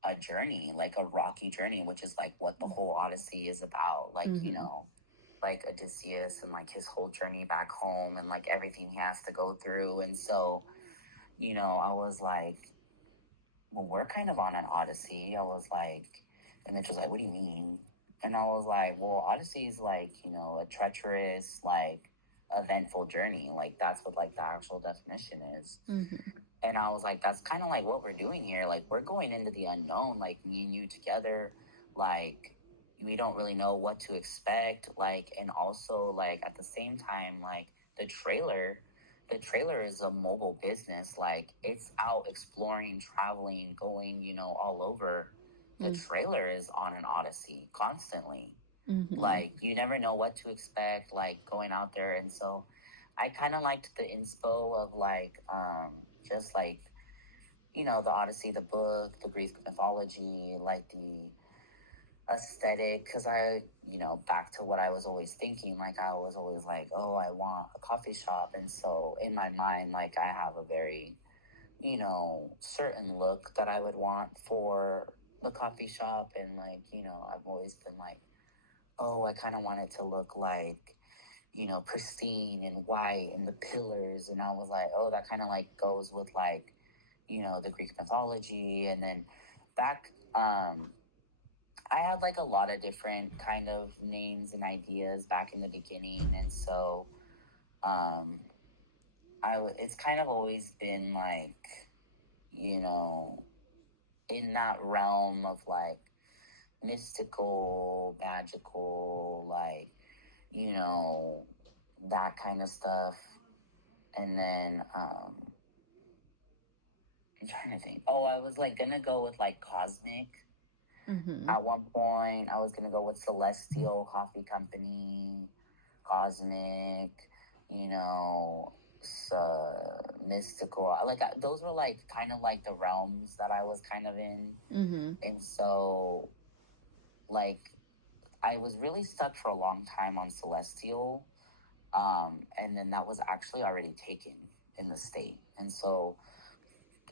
a journey, like a rocky journey, which is like what the whole Odyssey is about. Like, you know, like Odysseus and like his whole journey back home and like everything he has to go through. And so, you know, I was like, well, we're kind of on an Odyssey. I was like, and Mitch was like, what do you mean? And I was like, well, Odyssey is like, you know, a treacherous, like, eventful journey. Like, that's what, like, the actual definition is. And I was like, that's kind of like what we're doing here. Like, we're going into the unknown, like, me and you together. Like, we don't really know what to expect. Like, and also, like, at the same time, like, the trailer is a mobile business. Like, it's out exploring, traveling, going, you know, all over. The trailer is on an Odyssey constantly. Like, you never know what to expect, like, going out there. And so I kind of liked the inspo of, like, just, like, you know, the Odyssey, the book, the Greek mythology, like, the aesthetic, because you know, back to what I was always thinking, like I was always like, oh, I want a coffee shop. And so in my mind, like I have a very, you know, certain look that I would want for the coffee shop. And like, you know, I've always been like, oh, I kind of want it to look like, you know, pristine and white and the pillars. And I was like, oh, that kind of like goes with like, you know, the Greek mythology. And then back, I had like a lot of different kind of names and ideas back in the beginning, and so it's kind of always been like, you know, in that realm of like mystical, magical, like, you know, that kind of stuff. And then I'm trying to think. Oh, I was like gonna go with like cosmic. At one point, I was gonna go with Celestial Coffee Company, Cosmic, you know, mystical. Like those were like kind of like the realms that I was kind of in, and so like I was really stuck for a long time on Celestial, and then that was actually already taken in the state, and so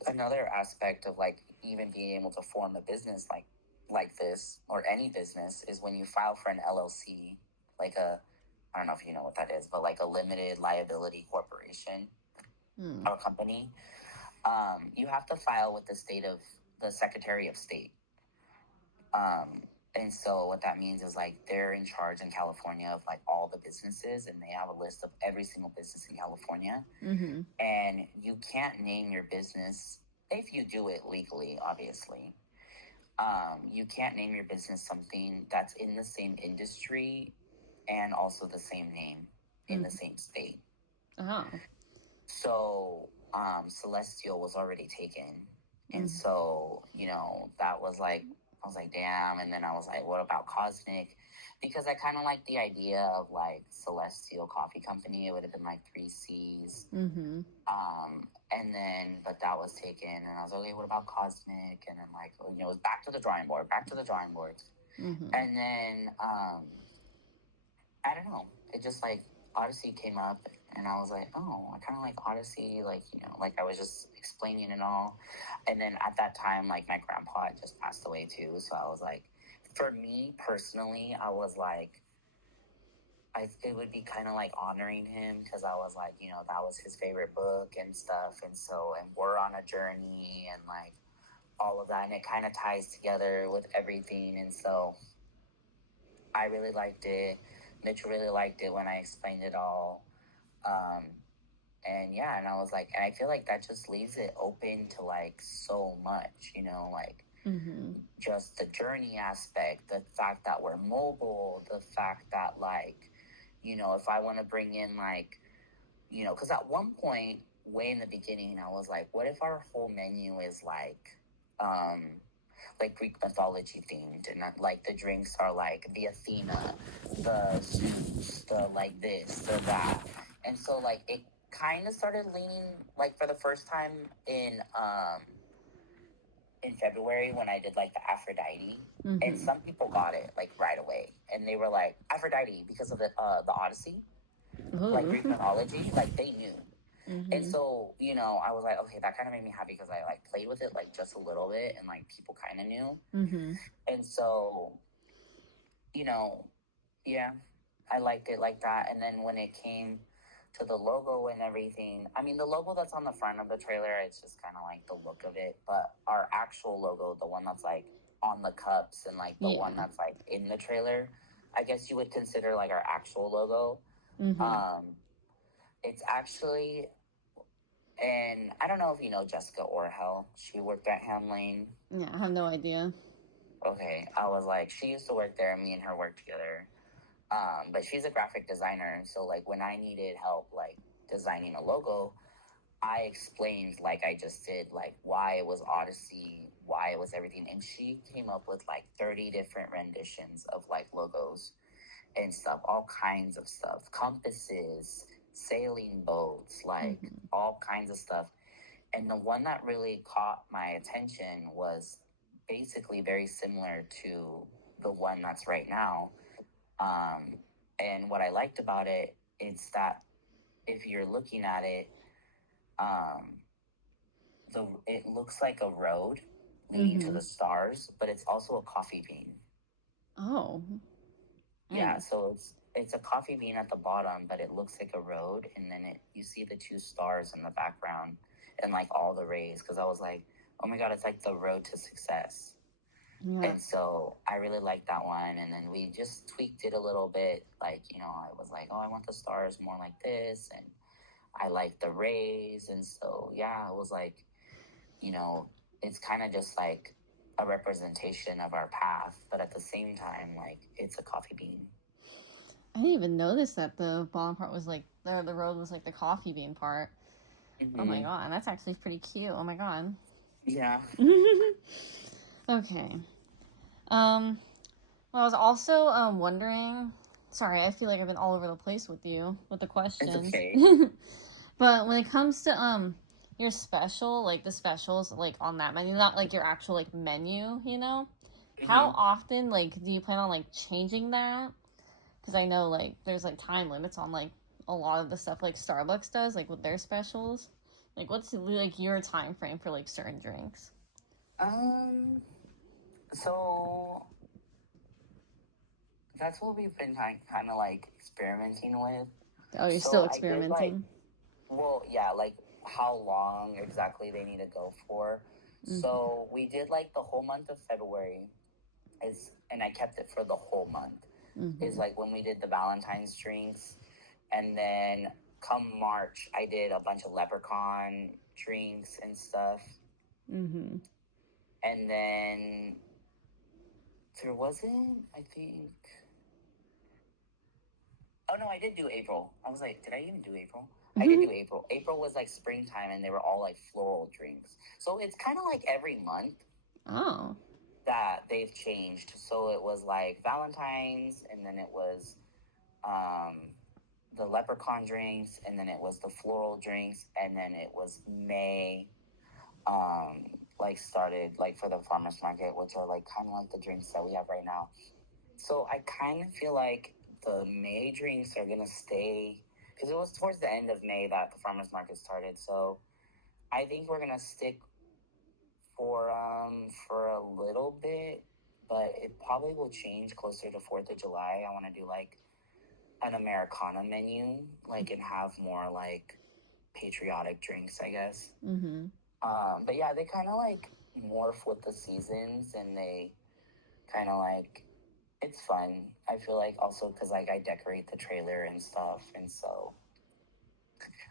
another aspect of like even being able to form a business like this or any business is when you file for an LLC, like I don't know if you know what that is, but like a limited liability corporation or company. You have to file with the state of the Secretary of State. And so what that means is like they're in charge in California of like all the businesses, and they have a list of every single business in California. Mm-hmm. And you can't name your business if you do it legally, obviously. You can't name your business something that's in the same industry and also the same name in the same state. Oh. So Celestial was already taken. And so, you know, that was like, I was like, damn. And then I was like, what about Cosmic? Because I kind of like the idea of like Celestial Coffee Company. It would have been like 3 C's. Mm-hmm. And then, but that was taken. And I was like, okay, what about Cosmic? And then like, you know, it was back to the drawing board. Mm-hmm. And then, I don't know. It just like Odyssey came up, and I was like, oh, I kind of like Odyssey. Like, you know, like I was just explaining and all. And then at that time, like my grandpa had just passed away too. So I was like, for me personally, I was like, it would be kind of like honoring him, because I was like, you know, that was his favorite book and stuff. And so, and we're on a journey and like all of that. And it kind of ties together with everything. And so I really liked it. Mitchell really liked it when I explained it all. And yeah, and I was like, and I feel like that just leaves it open to like so much, you know, like just the journey aspect, the fact that we're mobile, the fact that like, you know, if I want to bring in like, you know, because at one point, way in the beginning, I was like, what if our whole menu is like Greek mythology themed, and like the drinks are like the Athena, the Zeus, the like this, the that, and so like it kind of started leaning like for the first time in February when I did like the Aphrodite, and some people got it like right away, and they were like Aphrodite because of the Odyssey, like Greek mythology, like they knew. And so, you know, I was like, okay, that kind of made me happy because I like played with it like just a little bit, and like people kind of knew. And so, you know, yeah, I liked it like that. And then when it came to the logo and everything, I mean, the logo that's on the front of the trailer, it's just kind of like the look of it. But our actual logo, the one that's like on the cups and like the one that's like in the trailer, I guess you would consider like our actual logo. It's actually, and I don't know if you know Jessica Orhel. She worked at Ham Lane. Yeah, I have no idea. Okay, I was like, she used to work there. Me and her worked together. But she's a graphic designer. So like when I needed help like designing a logo, I explained like I just did, like why it was Odyssey, why it was everything. And she came up with like 30 different renditions of like logos and stuff, all kinds of stuff, compasses, sailing boats, like all kinds of stuff. And the one that really caught my attention was basically very similar to the one that's right now. And what I liked about it is that if you're looking at it, it looks like a road leading to the stars, but it's also a coffee bean. Oh. Yeah, so it's a coffee bean at the bottom, but it looks like a road, and then you see the 2 stars in the background and like all the rays, because I was like, oh my god, it's like the road to success. Yeah. And so I really liked that one, and then we just tweaked it a little bit, like, you know, I was like, oh, I want the stars more like this, and I like the rays. And so yeah, it was like, you know, it's kind of just like a representation of our path, but at the same time, like, it's a coffee bean. I didn't even notice that the bottom part was like the road was like the coffee bean part. Oh my god, that's actually pretty cute. Oh my god. Yeah. Okay. Well, I was also wondering. Sorry, I feel like I've been all over the place with you with the questions. It's okay. But when it comes to your special, like the specials, like on that menu, not like your actual like menu, you know, how often like do you plan on like changing that? Because I know like there's like time limits on like a lot of the stuff like Starbucks does, like with their specials. Like what's like your time frame for like certain drinks? So that's what we've been kind of like experimenting with. Oh, you're still experimenting? Well, yeah, like how long exactly they need to go for. So we did like the whole month of February and I kept it for the whole month. Is like when we did the Valentine's drinks, and then come March I did a bunch of leprechaun drinks and stuff. And then there wasn't, I think. Oh no, I did do April. I was like, did I even do April? I did do April. April was like springtime, and they were all like floral drinks. So it's kind of like every month. Oh. That they've changed. So it was like Valentine's, and then it was the leprechaun drinks, and then it was the floral drinks, and then it was May. Like started like for the farmers market, which are like kind of like the drinks that we have right now. So I kind of feel like the May drinks are gonna stay because it was towards the end of May that the farmers market started. So I think we're gonna stick for a little bit, but it probably will change closer to 4th of July. I want to do like an Americana menu, like, and have more like patriotic drinks, I guess. But yeah, they kind of like morph with the seasons, and they kind of like, it's fun. I feel like also because like I decorate the trailer and stuff, and so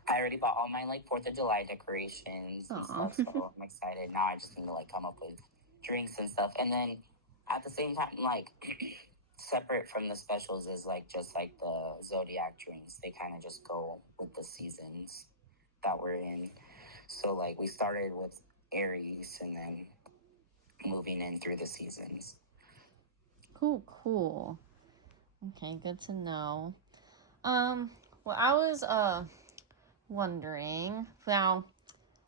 I already bought all my like 4th of July decorations and stuff, so I'm excited. Now I just need to like come up with drinks and stuff. And then at the same time, like separate from the specials is like just like the Zodiac drinks. They kind of just go with the seasons that we're in. So like we started with Aries and then moving in through the seasons. Cool. Okay, good to know. Well, I was wondering. Now,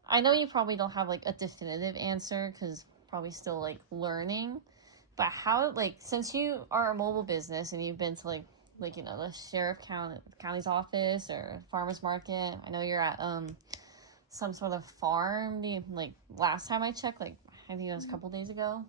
I know you probably don't have like a definitive answer because probably still like learning. But how, like, since you are a mobile business and you've been to like you know the county's office or farmers market, I know you're at some sort of farm. Like last time I checked, like I think it was a couple days ago.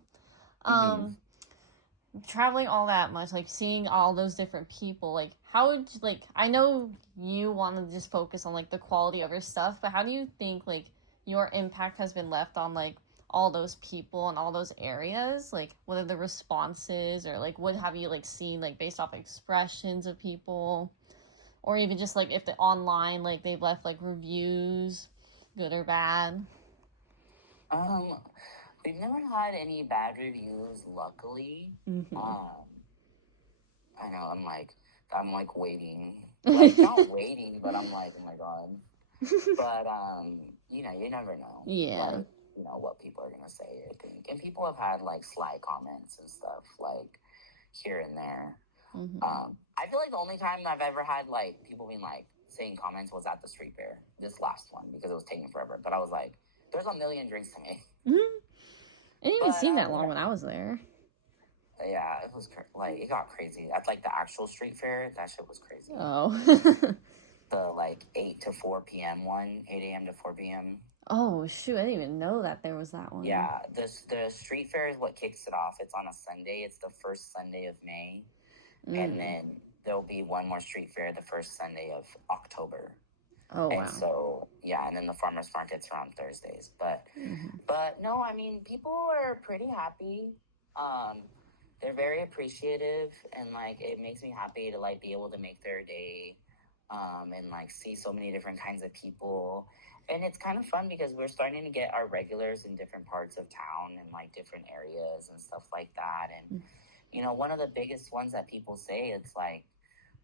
Traveling all that much, like seeing all those different people, like how would you, like I know you want to just focus on like the quality of your stuff, but how do you think like your impact has been left on like all those people and all those areas? Like what are the responses, or like what have you like seen like based off expressions of people, or even just like if the online like they've left like reviews, good or bad? We've never had any bad reviews, luckily. I know, I'm like waiting. Like, not waiting, but I'm like, oh my God. But, you know, you never know. Yeah. Like, you know, what people are going to say, I think. And people have had, like, sly comments and stuff, like, here and there. I feel like the only time I've ever had, like, people being, like, saying comments was at the street fair. This last one, because it was taking forever. But I was like, there's a million drinks to make. It didn't even seem that long when I was there. Yeah, it was like it got crazy. That's like the actual street fair. That shit was crazy. Oh. The like 8 to 4 p.m. one, 8 a.m. to 4 p.m. Oh shoot! I didn't even know that there was that one. Yeah, the street fair is what kicks it off. It's on a Sunday. It's the first Sunday of May, and then there'll be one more street fair the first Sunday of October. Oh, wow. And so, yeah, and then the farmers markets are on Thursdays. But no, I mean, people are pretty happy. They're very appreciative, and like it makes me happy to like be able to make their day, and like see so many different kinds of people. And it's kind of fun because we're starting to get our regulars in different parts of town and like different areas and stuff like that. And you know, one of the biggest ones that people say, it's like,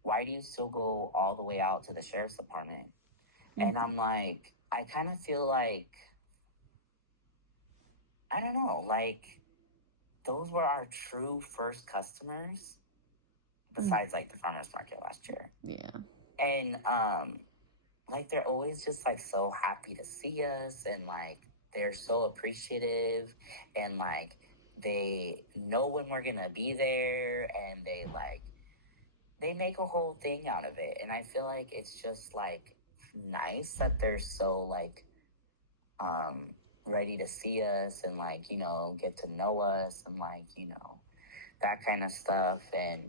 why do you still go all the way out to the sheriff's department? And I'm like, I kind of feel like, I don't know, like, those were our true first customers, besides, like, the farmer's market last year. Yeah. And, like, they're always just, like, so happy to see us, and, like, they're so appreciative, and, like, they know when we're gonna be there, and they, like, they make a whole thing out of it. And I feel like it's just, like, nice that they're so like ready to see us and like, you know, get to know us and like, you know, that kind of stuff. And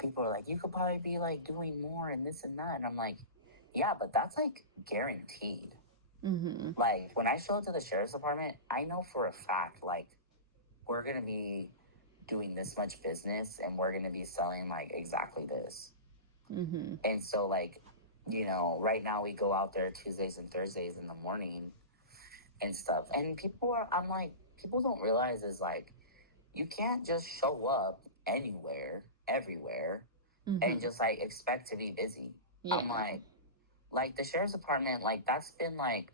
people are like, you could probably be like doing more and this and that. And I'm like, yeah, but that's like guaranteed. Mm-hmm. Like, when I show up to the sheriff's department, I know for a fact, like, we're going to be doing this much business and we're going to be selling, like, exactly this. Mm-hmm. And so, like, right now we go out there Tuesdays and Thursdays in the morning and stuff. And I'm like, people don't realize is, like, you can't just show up anywhere, everywhere, and just, like, expect to be busy. Yeah. I'm like, the sheriff's department, like, that's been, like,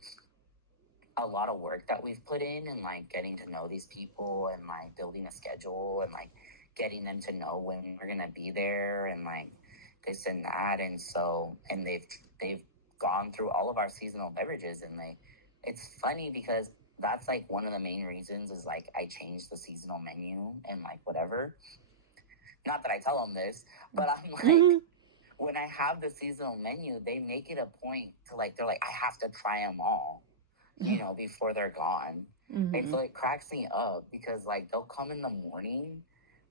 a lot of work that we've put in and, like, getting to know these people and, like, building a schedule and, like, getting them to know when we're gonna be there and, like, this and that. And so, and they've gone through all of our seasonal beverages, and it's funny because that's, like, one of the main reasons is, like, I changed the seasonal menu and, like, whatever. Not that I tell them this, but I'm like, when I have the seasonal menu, they make it a point to, like, they're like, I have to try them all, before they're gone. And so it cracks me up because, like, they'll come in the morning,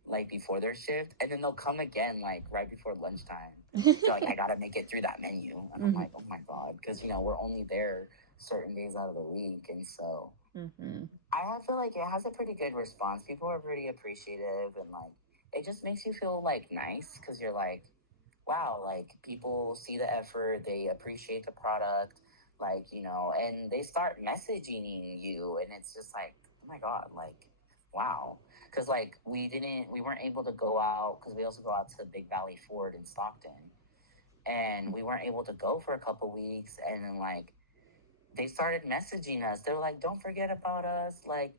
like, before their shift, and then they'll come again, like, right before lunchtime. So, like, I gotta make it through that menu. And I'm like, oh my God, because, we're only there certain days out of the week. And so I feel like it has a pretty good response. People are pretty appreciative, and, like, it just makes you feel, like, nice because you're like, wow, like, people see the effort, they appreciate the product, like, and they start messaging you, and it's just like, oh my God, like, wow. Because, like, we weren't able to go out, because we also go out to Big Valley Ford in Stockton, and we weren't able to go for a couple weeks, and then, like, they started messaging us. They were like, don't forget about us, like,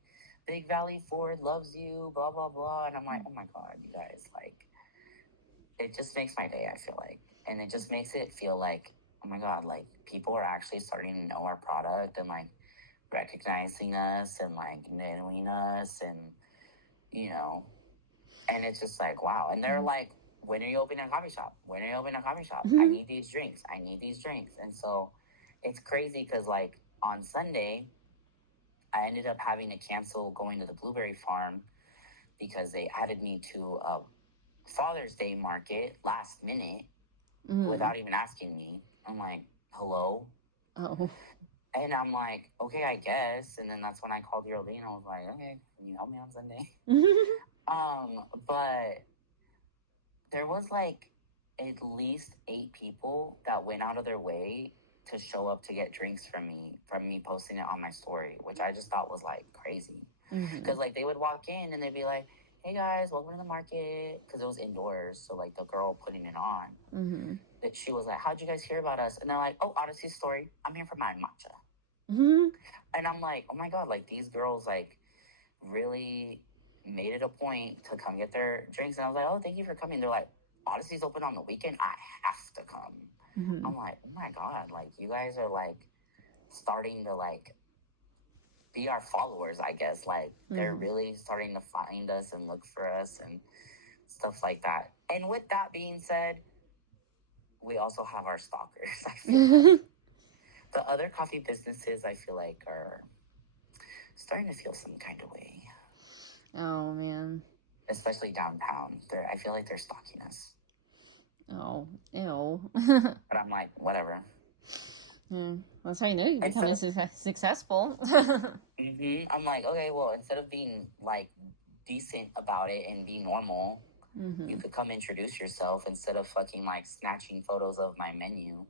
Big Valley Ford loves you, blah, blah, blah. And I'm like, oh my God, you guys, like, it just makes my day, I feel like. And it just makes it feel like, oh my God, like, people are actually starting to know our product and, like, recognizing us and, like, knowing us and, and it's just like, wow. And they're like, when are you opening a coffee shop? When are you opening a coffee shop? I need these drinks. I need these drinks. And so it's crazy because, like, on Sunday, I ended up having to cancel going to the blueberry farm because they added me to a Father's Day market last minute without even asking me. I'm like, hello? Oh. And I'm like, okay, I guess. And then that's when I called Geraldine. I was like, okay, can you help me on Sunday? But there was, like, at least 8 people that went out of their way to show up to get drinks from me posting it on my story, which I just thought was, like, crazy. Because, like, they would walk in and they'd be like, hey guys, welcome to the market, because it was indoors. So, like, the girl putting it on, that she was like, how'd you guys hear about us? And they're like, oh, Odyssey story, I'm here for my matcha. And I'm like, oh my God, like, these girls, like, really made it a point to come get their drinks. And I was like, oh, thank you for coming. They're like, Odyssey's open on the weekend, I have to come. I'm like, oh my God, like, you guys are, like, starting to, like, be our followers, I guess. Like, they're really starting to find us and look for us and stuff like that. And with that being said, we also have our stalkers, I feel like. The other coffee businesses, I feel like, are starting to feel some kind of way. Oh, man. Especially downtown. I feel like they're stalking us. Oh, ew. But I'm like, whatever. That's how you know you're becoming successful. I'm like, okay, well, instead of being, like, decent about it and be normal, you could come introduce yourself instead of fucking, like, snatching photos of my menu.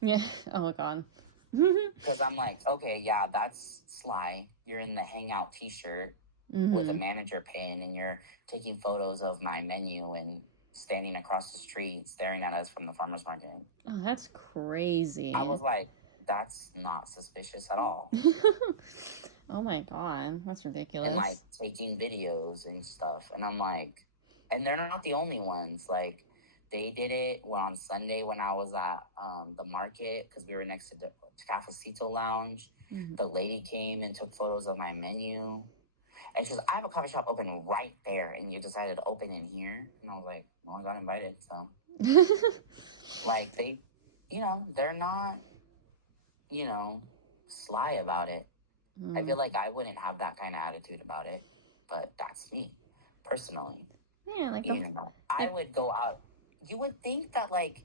Yeah. Oh my God. Because I'm like, okay, yeah, that's sly. You're in the Hangout t-shirt with a manager pin, and you're taking photos of my menu and standing across the street staring at us from the farmer's market. Oh, that's crazy. I was like, that's not suspicious at all. Oh my God, that's ridiculous. And, like, taking videos and stuff. And I'm like, and they're not the only ones. Like, they did it on Sunday when I was at the market, because we were next to the Cafecito Lounge. The lady came and took photos of my menu. And she goes, I have a coffee shop open right there, and you decided to open in here? And I was like, well, I got invited, so. Like, they, they're not, sly about it. I feel like I wouldn't have that kind of attitude about it, but that's me, personally. Yeah, like, I would go out. You would think that, like,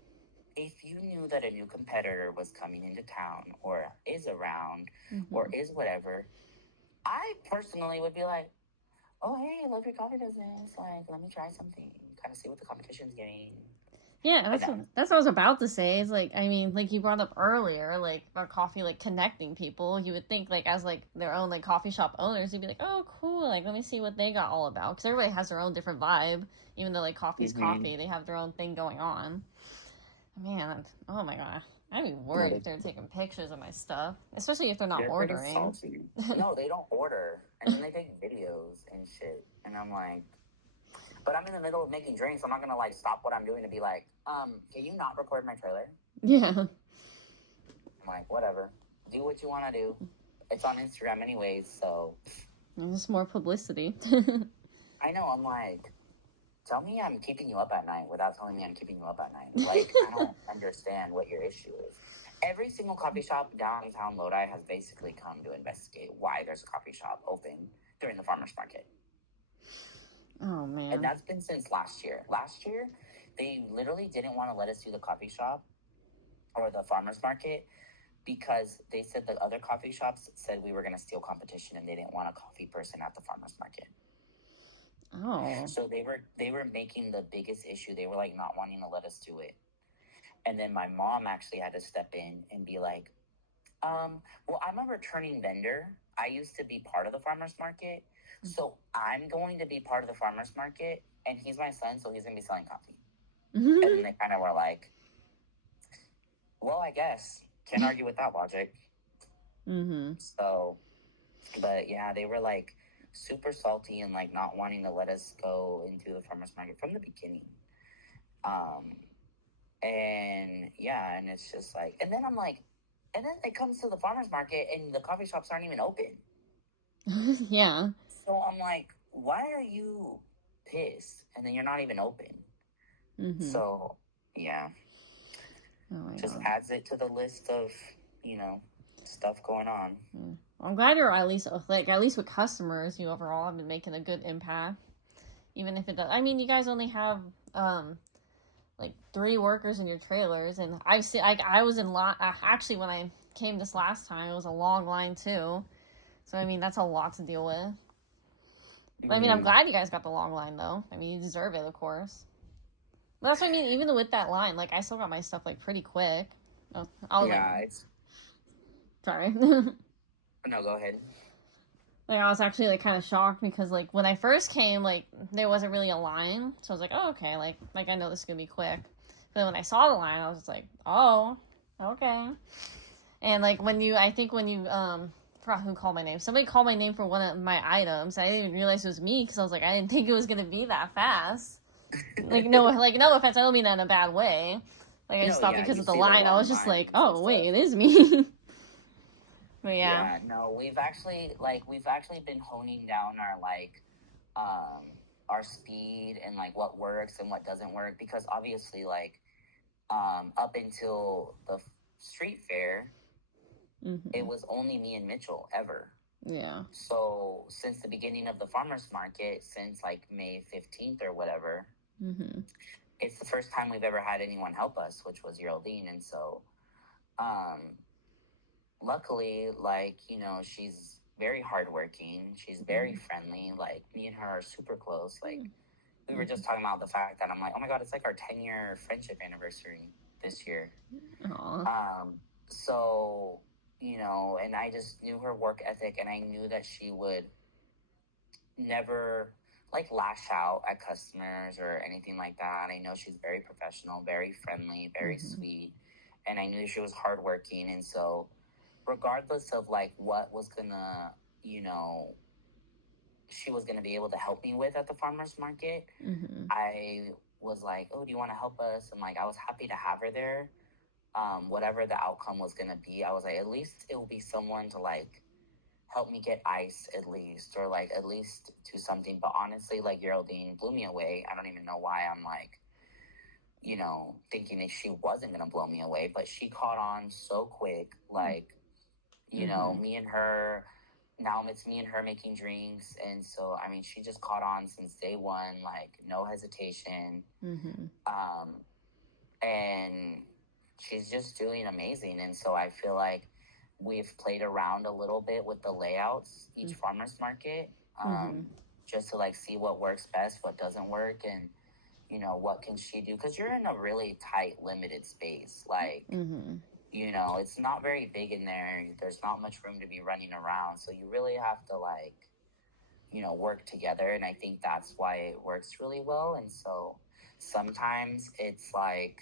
if you knew that a new competitor was coming into town or is around or is whatever, I personally would be like, oh, hey, I love your coffee business. Like, let me try something, kind of see what the competition's getting. Yeah, that's what I was about to say. Is like, I mean, like you brought up earlier, like our coffee, like connecting people. You would think, like, as like their own like coffee shop owners, you'd be like, oh, cool. Like, let me see what they got all about, because everybody has their own different vibe. Even though like coffee's coffee, they have their own thing going on. Man, oh my god, I'd be worried if they're taking pictures of my stuff, especially if they're not ordering. No, they don't order, and then they take videos and shit, and I'm like, but I'm in the middle of making drinks. I'm not gonna like stop what I'm doing to be like, can you not record my trailer? Yeah. I'm like, whatever, do what you want to do. It's on Instagram anyways, so it's more publicity. I know. I'm like, tell me I'm keeping you up at night without telling me I'm keeping you up at night. Like, I don't understand what your issue is. Every single coffee shop downtown Lodi has basically come to investigate why there's a coffee shop open during the farmer's market. Oh, man. And that's been since last year. Last year, they literally didn't want to let us do the coffee shop or the farmer's market because they said the other coffee shops said we were going to steal competition and they didn't want a coffee person at the farmer's market. Oh. So they were making the biggest issue. They were like not wanting to let us do it. And then my mom actually had to step in and be like, well, I'm a returning vendor. I used to be part of the farmer's market. So I'm going to be part of the farmer's market, and he's my son, so he's going to be selling coffee. And then they kind of were like, well, I guess. Can't argue with that logic. So, but yeah, they were like super salty and like not wanting to let us go into the farmer's market from the beginning. And yeah, and it's just like, and then I'm like, and then it comes to the farmer's market and the coffee shops aren't even open. Yeah. So I'm like, why are you pissed? And then you're not even open. So yeah, just adds it to the list of, stuff going on. I'm glad you're at least with customers, you overall have been making a good impact. Even if it does, I mean, you guys only have like 3 workers in your trailers, and I've seen I was in line actually when I came this last time. It was a long line too, so I mean that's a lot to deal with. But I mean, I'm glad you guys got the long line though. I mean, you deserve it, of course. But that's what I mean. Even with that line, like I still got my stuff like pretty quick. Sorry. No, go ahead. Like I was actually like kind of shocked because like when I first came, like there wasn't really a line, so I was like, oh okay, like I know this is gonna be quick. But when I saw the line, I was just like, oh, okay. And like I think when you forgot who called my name. Somebody called my name for one of my items. I didn't even realize it was me because I was like, I didn't think it was gonna be that fast. no offense, I don't mean that in a bad way. Like I just thought because of the line, I was just like, oh wait, it is me. But yeah, no, we've actually been honing down our speed and like what works and what doesn't work, because obviously like up until the street fair, it was only me and Mitchell ever. Yeah. So since the beginning of the farmer's market, since like May 15th or whatever, it's the first time we've ever had anyone help us, which was Geraldine. And so luckily, like, she's very hardworking. She's very friendly. Like, me and her are super close. Like, we were just talking about the fact that I'm like, oh my God, it's like our 10-year friendship anniversary this year. So, and I just knew her work ethic, and I knew that she would never like lash out at customers or anything like that. I know she's very professional, very friendly, very sweet. And I knew she was hardworking. And so regardless of like what was gonna, she was gonna be able to help me with at the farmer's market, I was like, oh, do you want to help us? And like, I was happy to have her there. Whatever the outcome was gonna be, I was like, at least it will be someone to like help me get ice at least, or like at least do something. But honestly, like Geraldine blew me away. I don't even know why I'm like, thinking that she wasn't gonna blow me away, but she caught on so quick. Like, me and her, now it's me and her making drinks. And so, I mean, she just caught on since day one, like no hesitation. And she's just doing amazing. And so I feel like we've played around a little bit with the layouts each farmers market, just to like see what works best, what doesn't work, and what can she do, because you're in a really tight limited space. Like it's not very big in there. There's not much room to be running around, so you really have to like work together. And I think that's why it works really well. And so sometimes it's like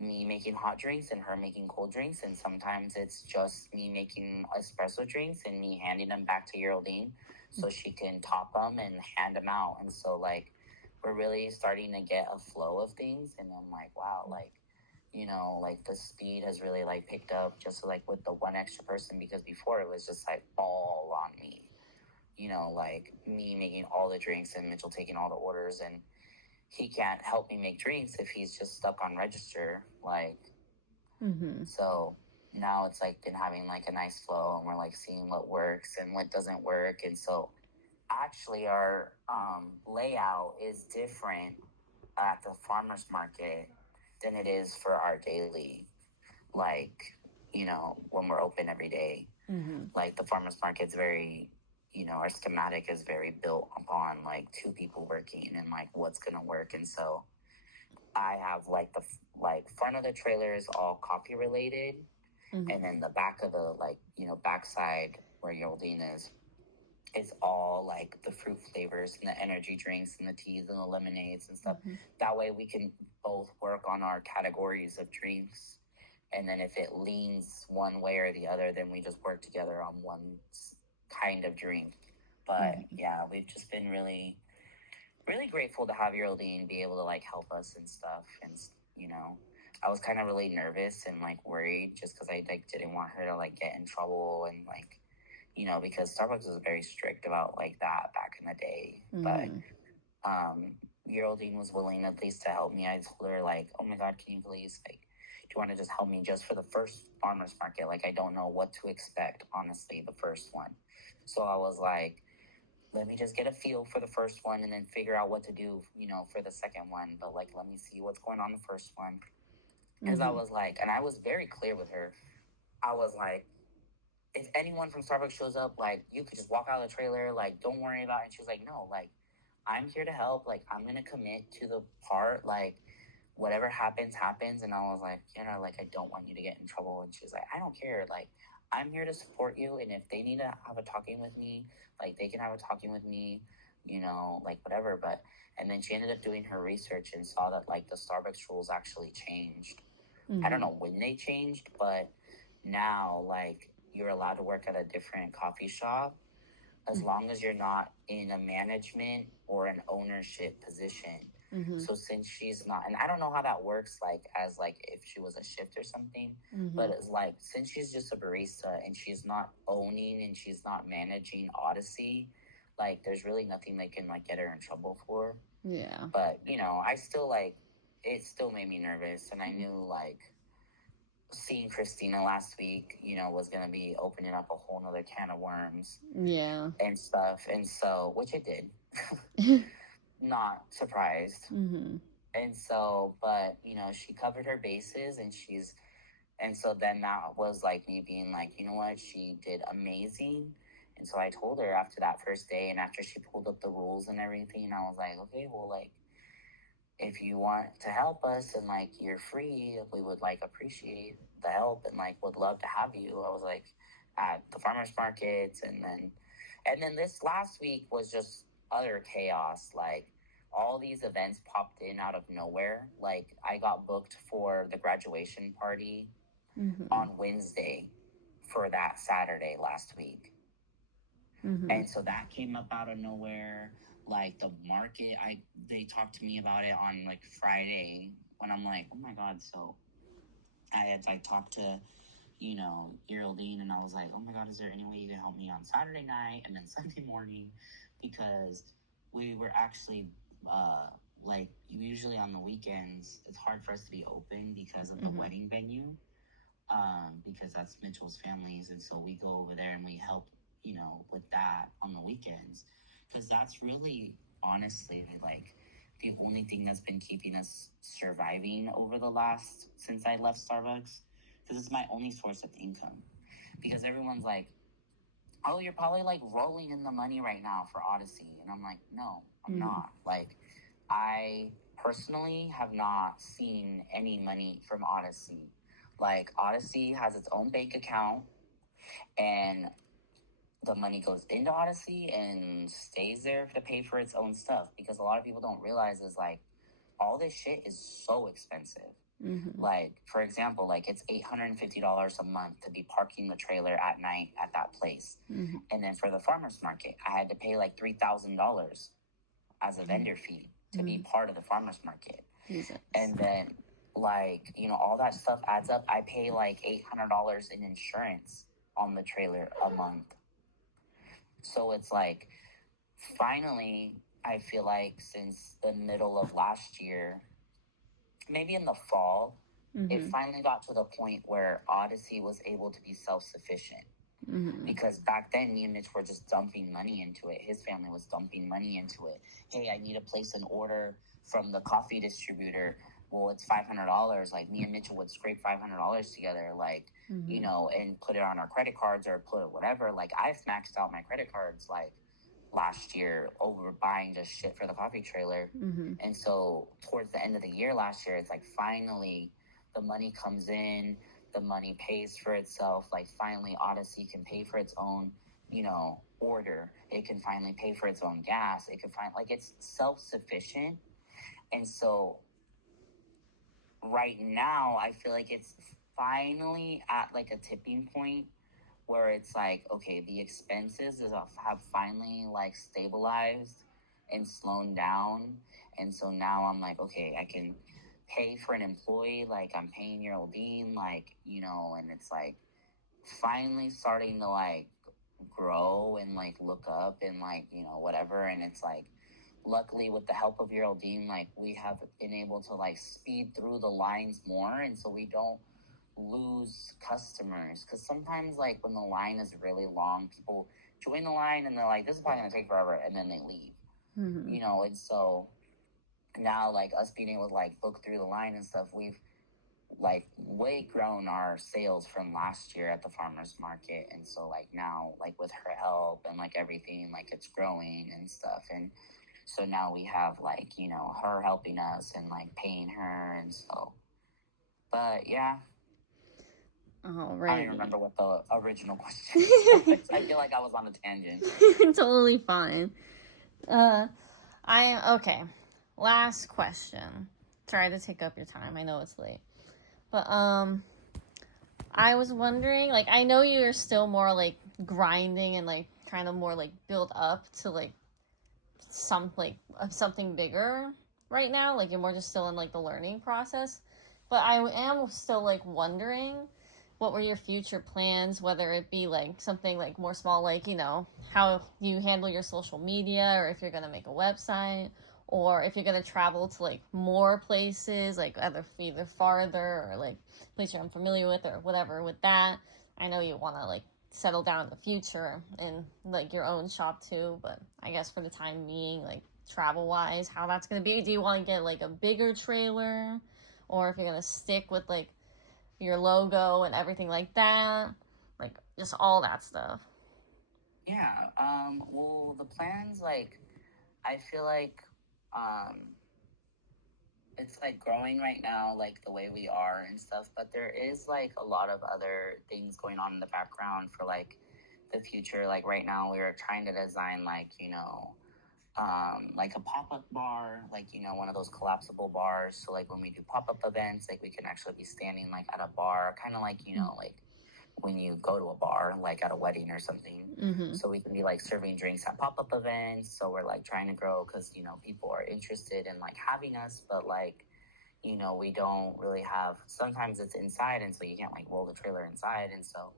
me making hot drinks and her making cold drinks, and sometimes it's just me making espresso drinks and me handing them back to Geraldine so she can top them and hand them out. And so like we're really starting to get a flow of things, and I'm like, wow, like like the speed has really like picked up just like with the one extra person, because before it was just like all on me, like me making all the drinks and Mitchell taking all the orders, and he can't help me make drinks if he's just stuck on register. Like, so now it's like been having like a nice flow, and we're like seeing what works and what doesn't work. And so actually our layout is different at the farmers market than it is for our daily, like, when we're open every day. Like the farmers market's very, our schematic is very built upon like two people working and like what's gonna work. And so I have like the front of the trailer is all coffee related, and then the back of the backside where Geraldine is, it's all like the fruit flavors and the energy drinks and the teas and the lemonades and stuff. That way we can both work on our categories of drinks. And then if it leans one way or the other, then we just work together on one kind of drink. But yeah, we've just been really, really grateful to have Geraldine be able to like help us and stuff. And, I was kind of really nervous and like worried just because I like didn't want her to like get in trouble, and like, because Starbucks was very strict about like that back in the day. But Geraldine was willing at least to help me. I told her like, oh my God, can you please like, do you want to just help me just for the first farmers market? Like, I don't know what to expect, honestly, the first one. So I was like, let me just get a feel for the first one and then figure out what to do, for the second one. But like, let me see what's going on the first one. Because I was like, and I was very clear with her. I was like, if anyone from Starbucks shows up, like, you could just walk out of the trailer, like, don't worry about it. And she was like, no, like, I'm here to help. Like, I'm going to commit to the part, like, whatever happens, happens. And I was like, like, I don't want you to get in trouble. And she was like, I don't care. Like, I'm here to support you. And if they need to have a talking with me, like, they can have a talking with me, like, whatever. But, and then she ended up doing her research and saw that, like, the Starbucks rules actually changed. I don't know when they changed, but now, like, you're allowed to work at a different coffee shop as long as you're not in a management or an ownership position. So since she's not, and I don't know how that works, like, as like if she was a shift or something, but it's like, since she's just a barista and she's not owning and she's not managing Odyssey, like, there's really nothing they can like get her in trouble for. Yeah. But, I still like, it still made me nervous. And I knew like, seeing Christina last week, was going to be opening up a whole nother can of worms. Yeah. And stuff. And so, which it did. Not surprised. And so, but, she covered her bases, and so then that was like me being like, you know what, she did amazing. And so I told her after that first day, and after she pulled up the rules and everything, I was like, okay, well, like, if you want to help us and like you're free, we would like appreciate the help and like would love to have you. I was like at the farmers markets, and then this last week was just utter chaos. Like, all these events popped in out of nowhere. Like, I got booked for the graduation party on Wednesday for that Saturday last week. And so that came up out of nowhere. Like, the market, they talked to me about it on like Friday, when I'm like, oh my God. So I had like talked to, Geraldine, and I was like, oh my God, is there any way you can help me on Saturday night and then Sunday morning? Because we were actually, like, usually on the weekends, it's hard for us to be open because of the wedding venue, because that's Mitchell's family's. And so we go over there and we help, with that on the weekends, because that's really, honestly, like, the only thing that's been keeping us surviving over the last, since I left Starbucks, because it's my only source of income. Because everyone's like, oh, you're probably like rolling in the money right now for Odyssey. And I'm like, no, I'm not. Like, I personally have not seen any money from Odyssey. Like, Odyssey has its own bank account, and the money goes into Odyssey and stays there to pay for its own stuff. Because a lot of people don't realize is like, all this shit is so expensive. Like, for example, like it's $850 a month to be parking the trailer at night at that place. And then for the farmer's market, I had to pay like $3,000 as a vendor fee to be part of the farmer's market. Jesus. And then, like, you know, all that stuff adds up. I pay like $800 in insurance on the trailer a month. So it's like, finally, I feel like since the middle of last year, maybe in the fall, it finally got to the point where Odyssey was able to be self-sufficient. Because back then, me and Mitch were just dumping money into it. His family was dumping money into it. Hey, I need to place an order from the coffee distributor. Well, it's $500. Like, me and Mitchell would scrape $500 together, like, you know, and put it on our credit cards or put it whatever. Like, I've maxed out my credit cards, like, last year over buying just shit for the coffee trailer. And so towards the end of the year last year, it's like finally the money comes in, the money pays for itself. Like, finally Odyssey can pay for its own, you know, order. It can finally pay for its own gas. It can like, it's self-sufficient. And so right now I feel like it's finally at like a tipping point where it's like, okay, the expenses have finally like stabilized and slowed down. And so now I'm like, okay, I can pay for an employee, like I'm paying Geraldine, like, you know, and it's like finally starting to like grow and like look up and like, you know, whatever. And it's like, luckily with the help of Geraldine, like we have been able to like speed through the lines more. And so we don't lose customers, because sometimes like when the line is really long, people join the line and they're like, this is probably gonna take forever, and then they leave. You know. And so now, like, us being able to like book through the line and stuff, we've like way grown our sales from last year at the farmers market. And so like now, like with her help and like everything, like it's growing and stuff. And so now we have like, you know, her helping us and like paying her. And so, but yeah. Alright. I don't even remember what the original question was. I feel like I was on a tangent. Totally fine. Okay. Last question. Sorry to take up your time. I know it's late. But, I was wondering, like, I know you're still more, like, grinding and, like, trying to more, like, build up to, like, something bigger right now. Like, you're more just still in, like, the learning process. But I am still, like, wondering, what were your future plans, whether it be like something like more small, like, you know, how you handle your social media, or if you're going to make a website, or if you're going to travel to like more places, like either farther or like place you're unfamiliar with or whatever with that. I know you want to like settle down in the future in like your own shop too, but I guess for the time being, like travel wise, how that's going to be. Do you want to get like a bigger trailer, or if you're going to stick with like your logo and everything like that, like just all that stuff? Yeah. Well, the plans, like, I feel like it's like growing right now, like the way we are and stuff, but there is like a lot of other things going on in the background for like the future. Like right now we are trying to design like, you know, like a pop-up bar, like, you know, one of those collapsible bars. So like when we do pop-up events, like we can actually be standing like at a bar, kind of like, you know, like when you go to a bar, like at a wedding or something. So we can be like serving drinks at pop-up events. So we're like trying to grow, because, you know, people are interested in like having us, but like, you know, we don't really have, sometimes it's inside, and so you can't like roll the trailer inside. And so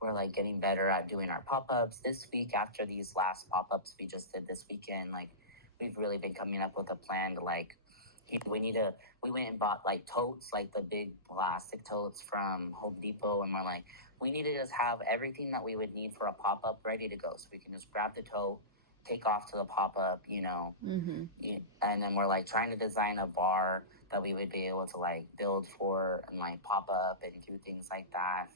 we're like getting better at doing our pop-ups. This week, after these last pop-ups we just did this weekend, like we've really been coming up with a plan to like, we went and bought like totes, like the big plastic totes from Home Depot, and we're like, we need to just have everything that we would need for a pop-up ready to go, so we can just grab the tote, take off to the pop-up, and then we're like trying to design a bar that we would be able to like build for and like pop up and do things like that.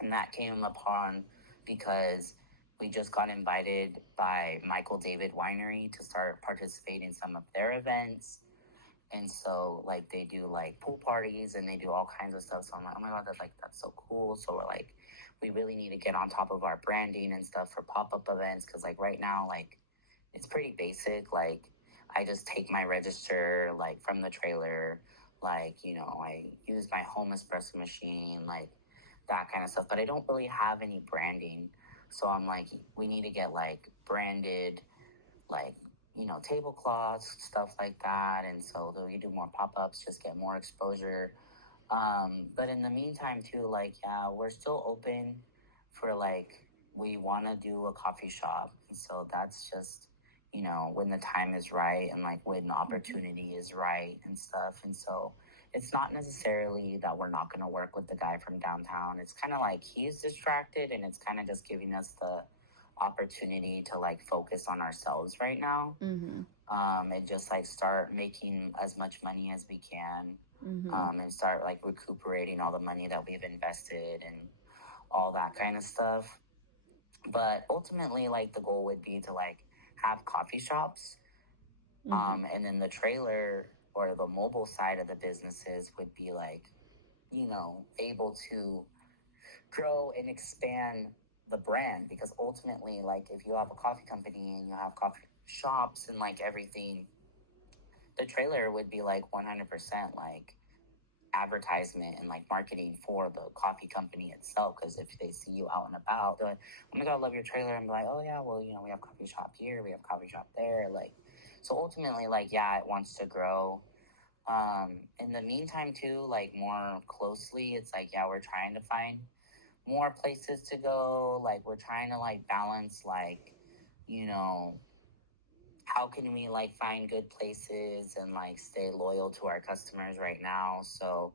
And that came upon because we just got invited by Michael David Winery to start participating in some of their events. And so like they do like pool parties and they do all kinds of stuff. So I'm like, oh my God, that's so cool. So we're like, we really need to get on top of our branding and stuff for pop-up events. Cause like right now, like it's pretty basic. Like I just take my register like from the trailer, like, I use my home espresso machine, like that kind of stuff. But I don't really have any branding. So I'm like, we need to get like branded, like, tablecloths, stuff like that. And so we do more pop-ups, just get more exposure. But in the meantime too, like, yeah, we're still open for like, we want to do a coffee shop. And so that's just, when the time is right and like when the opportunity is right and stuff. And so it's not necessarily that we're not going to work with the guy from downtown. It's kind of like he's distracted and it's kind of just giving us the opportunity to like focus on ourselves right now. And just like start making as much money as we can. And start like recuperating all the money that we've invested and all that kind of stuff. But ultimately, like the goal would be to like have coffee shops. And then the trailer or the mobile side of the businesses would be like, able to grow and expand the brand. Because ultimately, like if you have a coffee company and you have coffee shops and like everything, the trailer would be like 100% like advertisement and like marketing for the coffee company itself. Because if they see you out and about, they're like, oh my God, I love your trailer. And be like, oh yeah, well, we have coffee shop here, we have coffee shop there. Like, so ultimately, like, yeah, it wants to grow. In the meantime too, like more closely, it's like, yeah, we're trying to find more places to go. Like we're trying to like balance like, how can we like find good places and like stay loyal to our customers right now. So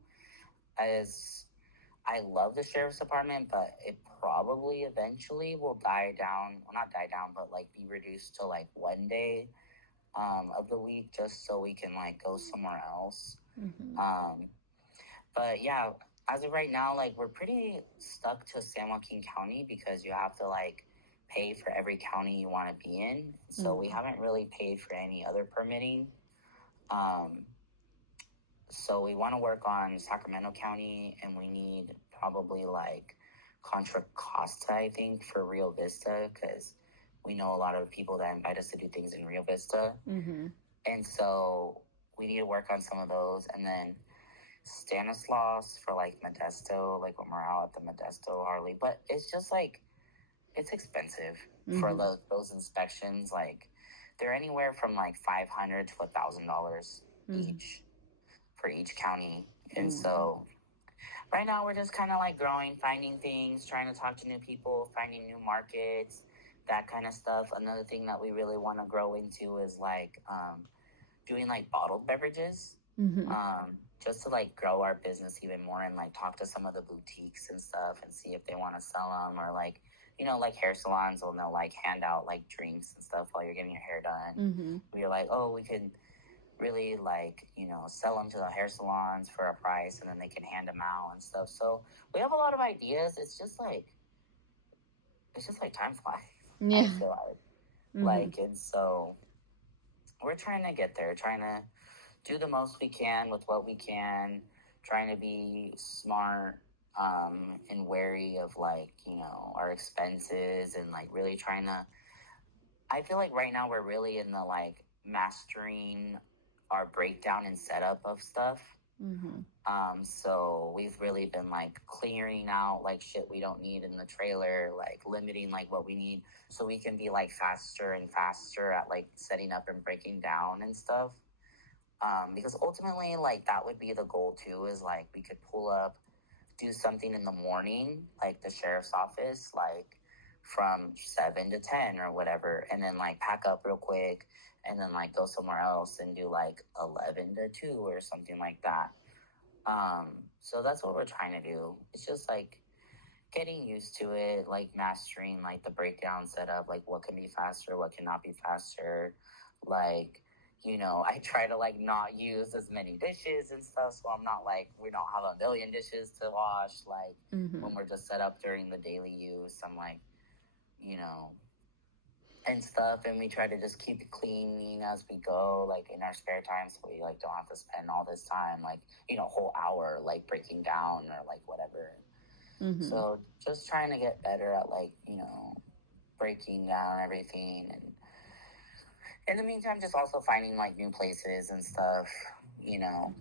as I love the sheriff's department, but it probably eventually will die down. Well, not die down, but like be reduced to like one day of the week, just so we can like go somewhere else. But yeah, as of right now, like we're pretty stuck to San Joaquin County because you have to like pay for every county you want to be in. So we haven't really paid for any other permitting. So we want to work on Sacramento County, and we need probably like Contra Costa, I think, for Rio Vista, because we know a lot of people that invite us to do things in Rio Vista. And so we need to work on some of those. And then Stanislaus for like Modesto, like when we're out at the Modesto Harley. But it's just like, it's expensive for those inspections. Like they're anywhere from like $500 to $1,000 each for each county. And so right now we're just kind of like growing, finding things, trying to talk to new people, finding new markets, that kind of stuff. Another thing that we really want to grow into is like doing like bottled beverages, just to like grow our business even more and like talk to some of the boutiques and stuff and see if they want to sell them, or like, like hair salons will they'll like hand out like drinks and stuff while you're getting your hair done. We're like, oh, we could really like, sell them to the hair salons for a price, and then they can hand them out and stuff. So we have a lot of ideas. It's just like time flies. I feel like, and so we're trying to get there, trying to do the most we can with what we can, trying to be smart and wary of like, our expenses, and like really trying to, I feel like right now we're really in the like mastering our breakdown and setup of stuff. So we've really been like clearing out like shit we don't need in the trailer, like limiting like what we need, so we can be like faster and faster at like setting up and breaking down and stuff. Because ultimately, like that would be the goal too, is like we could pull up, do something in the morning, like the sheriff's office, like from 7 to 10 or whatever, and then like pack up real quick and then like go somewhere else and do like 11 to 2 or something like that. So that's what we're trying to do. It's just like, getting used to it, like mastering like the breakdown setup, like what can be faster, what cannot be faster. Like, I try to like not use as many dishes and stuff, so I'm not like we don't have a million dishes to wash. Like when we're just set up during the daily use, I'm like, you know, and stuff, and we try to just keep it cleaning as we go, like in our spare time, so we like don't have to spend all this time, like whole hour like breaking down or like whatever. So just trying to get better at like breaking down everything, and in the meantime just also finding like new places and stuff.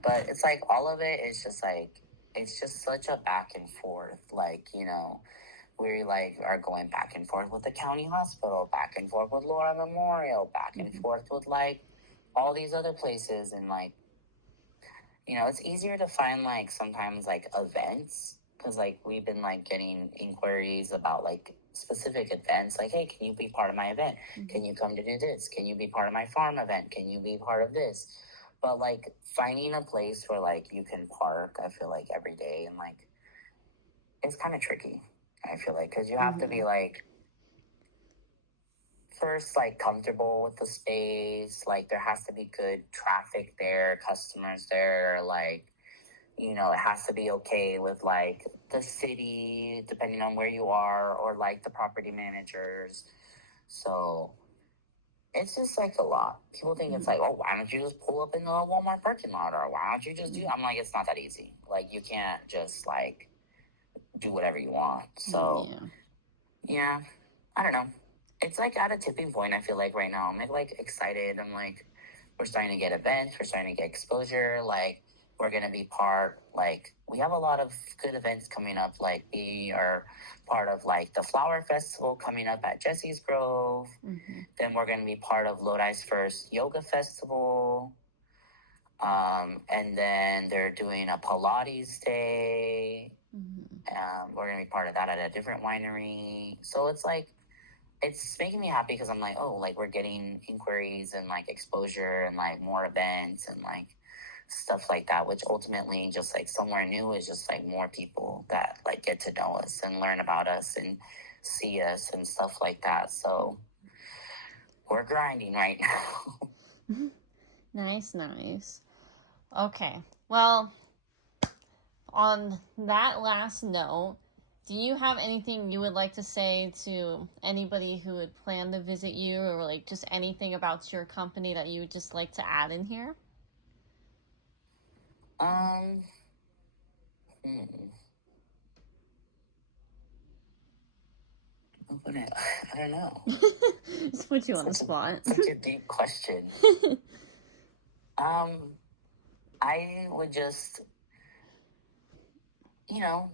But it's like all of it is just like it's just such a back and forth, like we like are going back and forth with the county hospital, back and forth with Laura Memorial, back and forth with like all these other places, and like it's easier to find like sometimes like events, because like we've been like getting inquiries about like specific events, like, hey, can you be part of my event? Can you come to do this? Can you be part of my farm event? Can you be part of this? But like finding a place where like you can park, I feel like every day, and like it's kind of tricky, I feel like, because you have to be like first like comfortable with the space, like there has to be good traffic there, customers there, like it has to be okay with like the city, depending on where you are, or like the property managers. So it's just like a lot. People think it's like, oh, why don't you just pull up in the Walmart parking lot, or why don't you just do? I'm like, it's not that easy. Like you can't just like do whatever you want. So yeah, I don't know. It's like at a tipping point, I feel like right now. I'm like excited. I'm like, we're starting to get events, we're starting to get exposure. Like we're gonna be like we have a lot of good events coming up. Like we are part of like the Flower Festival coming up at Jesse's Grove. Then we're gonna be part of Lodi's first yoga festival. And then they're doing a Pilates day. We're gonna be part of that at a different winery. So it's like it's making me happy, because I'm like, oh, like we're getting inquiries and like exposure and like more events and like stuff like that, which ultimately just like somewhere new is just like more people that like get to know us and learn about us and see us and stuff like that. So we're grinding right now. Nice. Okay, well, on that last note, do you have anything you would like to say to anybody who would plan to visit you, or like just anything about your company that you would just like to add in here? I don't know. Just put you on the spot. Such a deep question. I would just,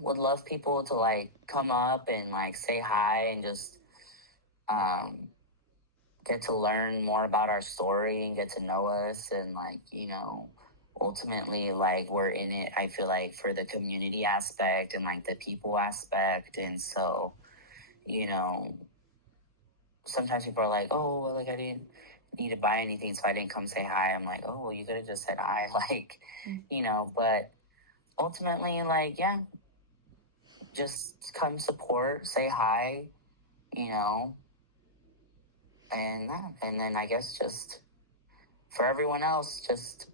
would love people to like come up and like say hi and just get to learn more about our story and get to know us, and like ultimately like we're in it, I feel like, for the community aspect and like the people aspect. And so sometimes people are like, oh, well, like I didn't need to buy anything, so I didn't come say hi. I'm like, oh, well, you could have just said hi. Like but ultimately, like, yeah, just come support, say hi, and then I guess just for everyone else, just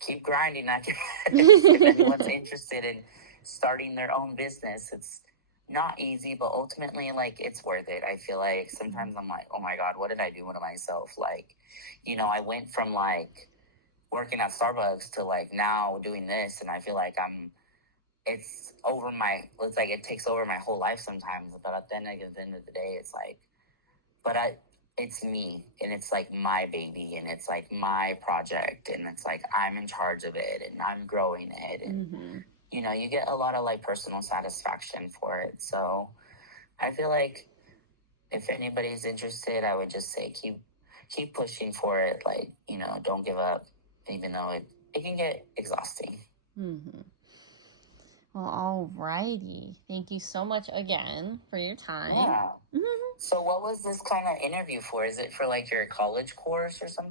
keep grinding. I guess if anyone's interested in starting their own business, it's not easy, but ultimately, like, it's worth it. I feel like sometimes I'm like, oh my God, what did I do to myself? Like, I went from like working at Starbucks to like now doing this, and I feel like it's like it takes over my whole life sometimes. But at the end of the day, it's like, it's me, and it's like my baby, and it's like my project, and it's like I'm in charge of it, and I'm growing it, and you get a lot of like personal satisfaction for it. So I feel like if anybody's interested, I would just say keep pushing for it. Like don't give up, even though it can get exhausting. Well, alrighty. Thank you so much again for your time. Yeah. So what was this kind of interview for? Is it for like your college course or something?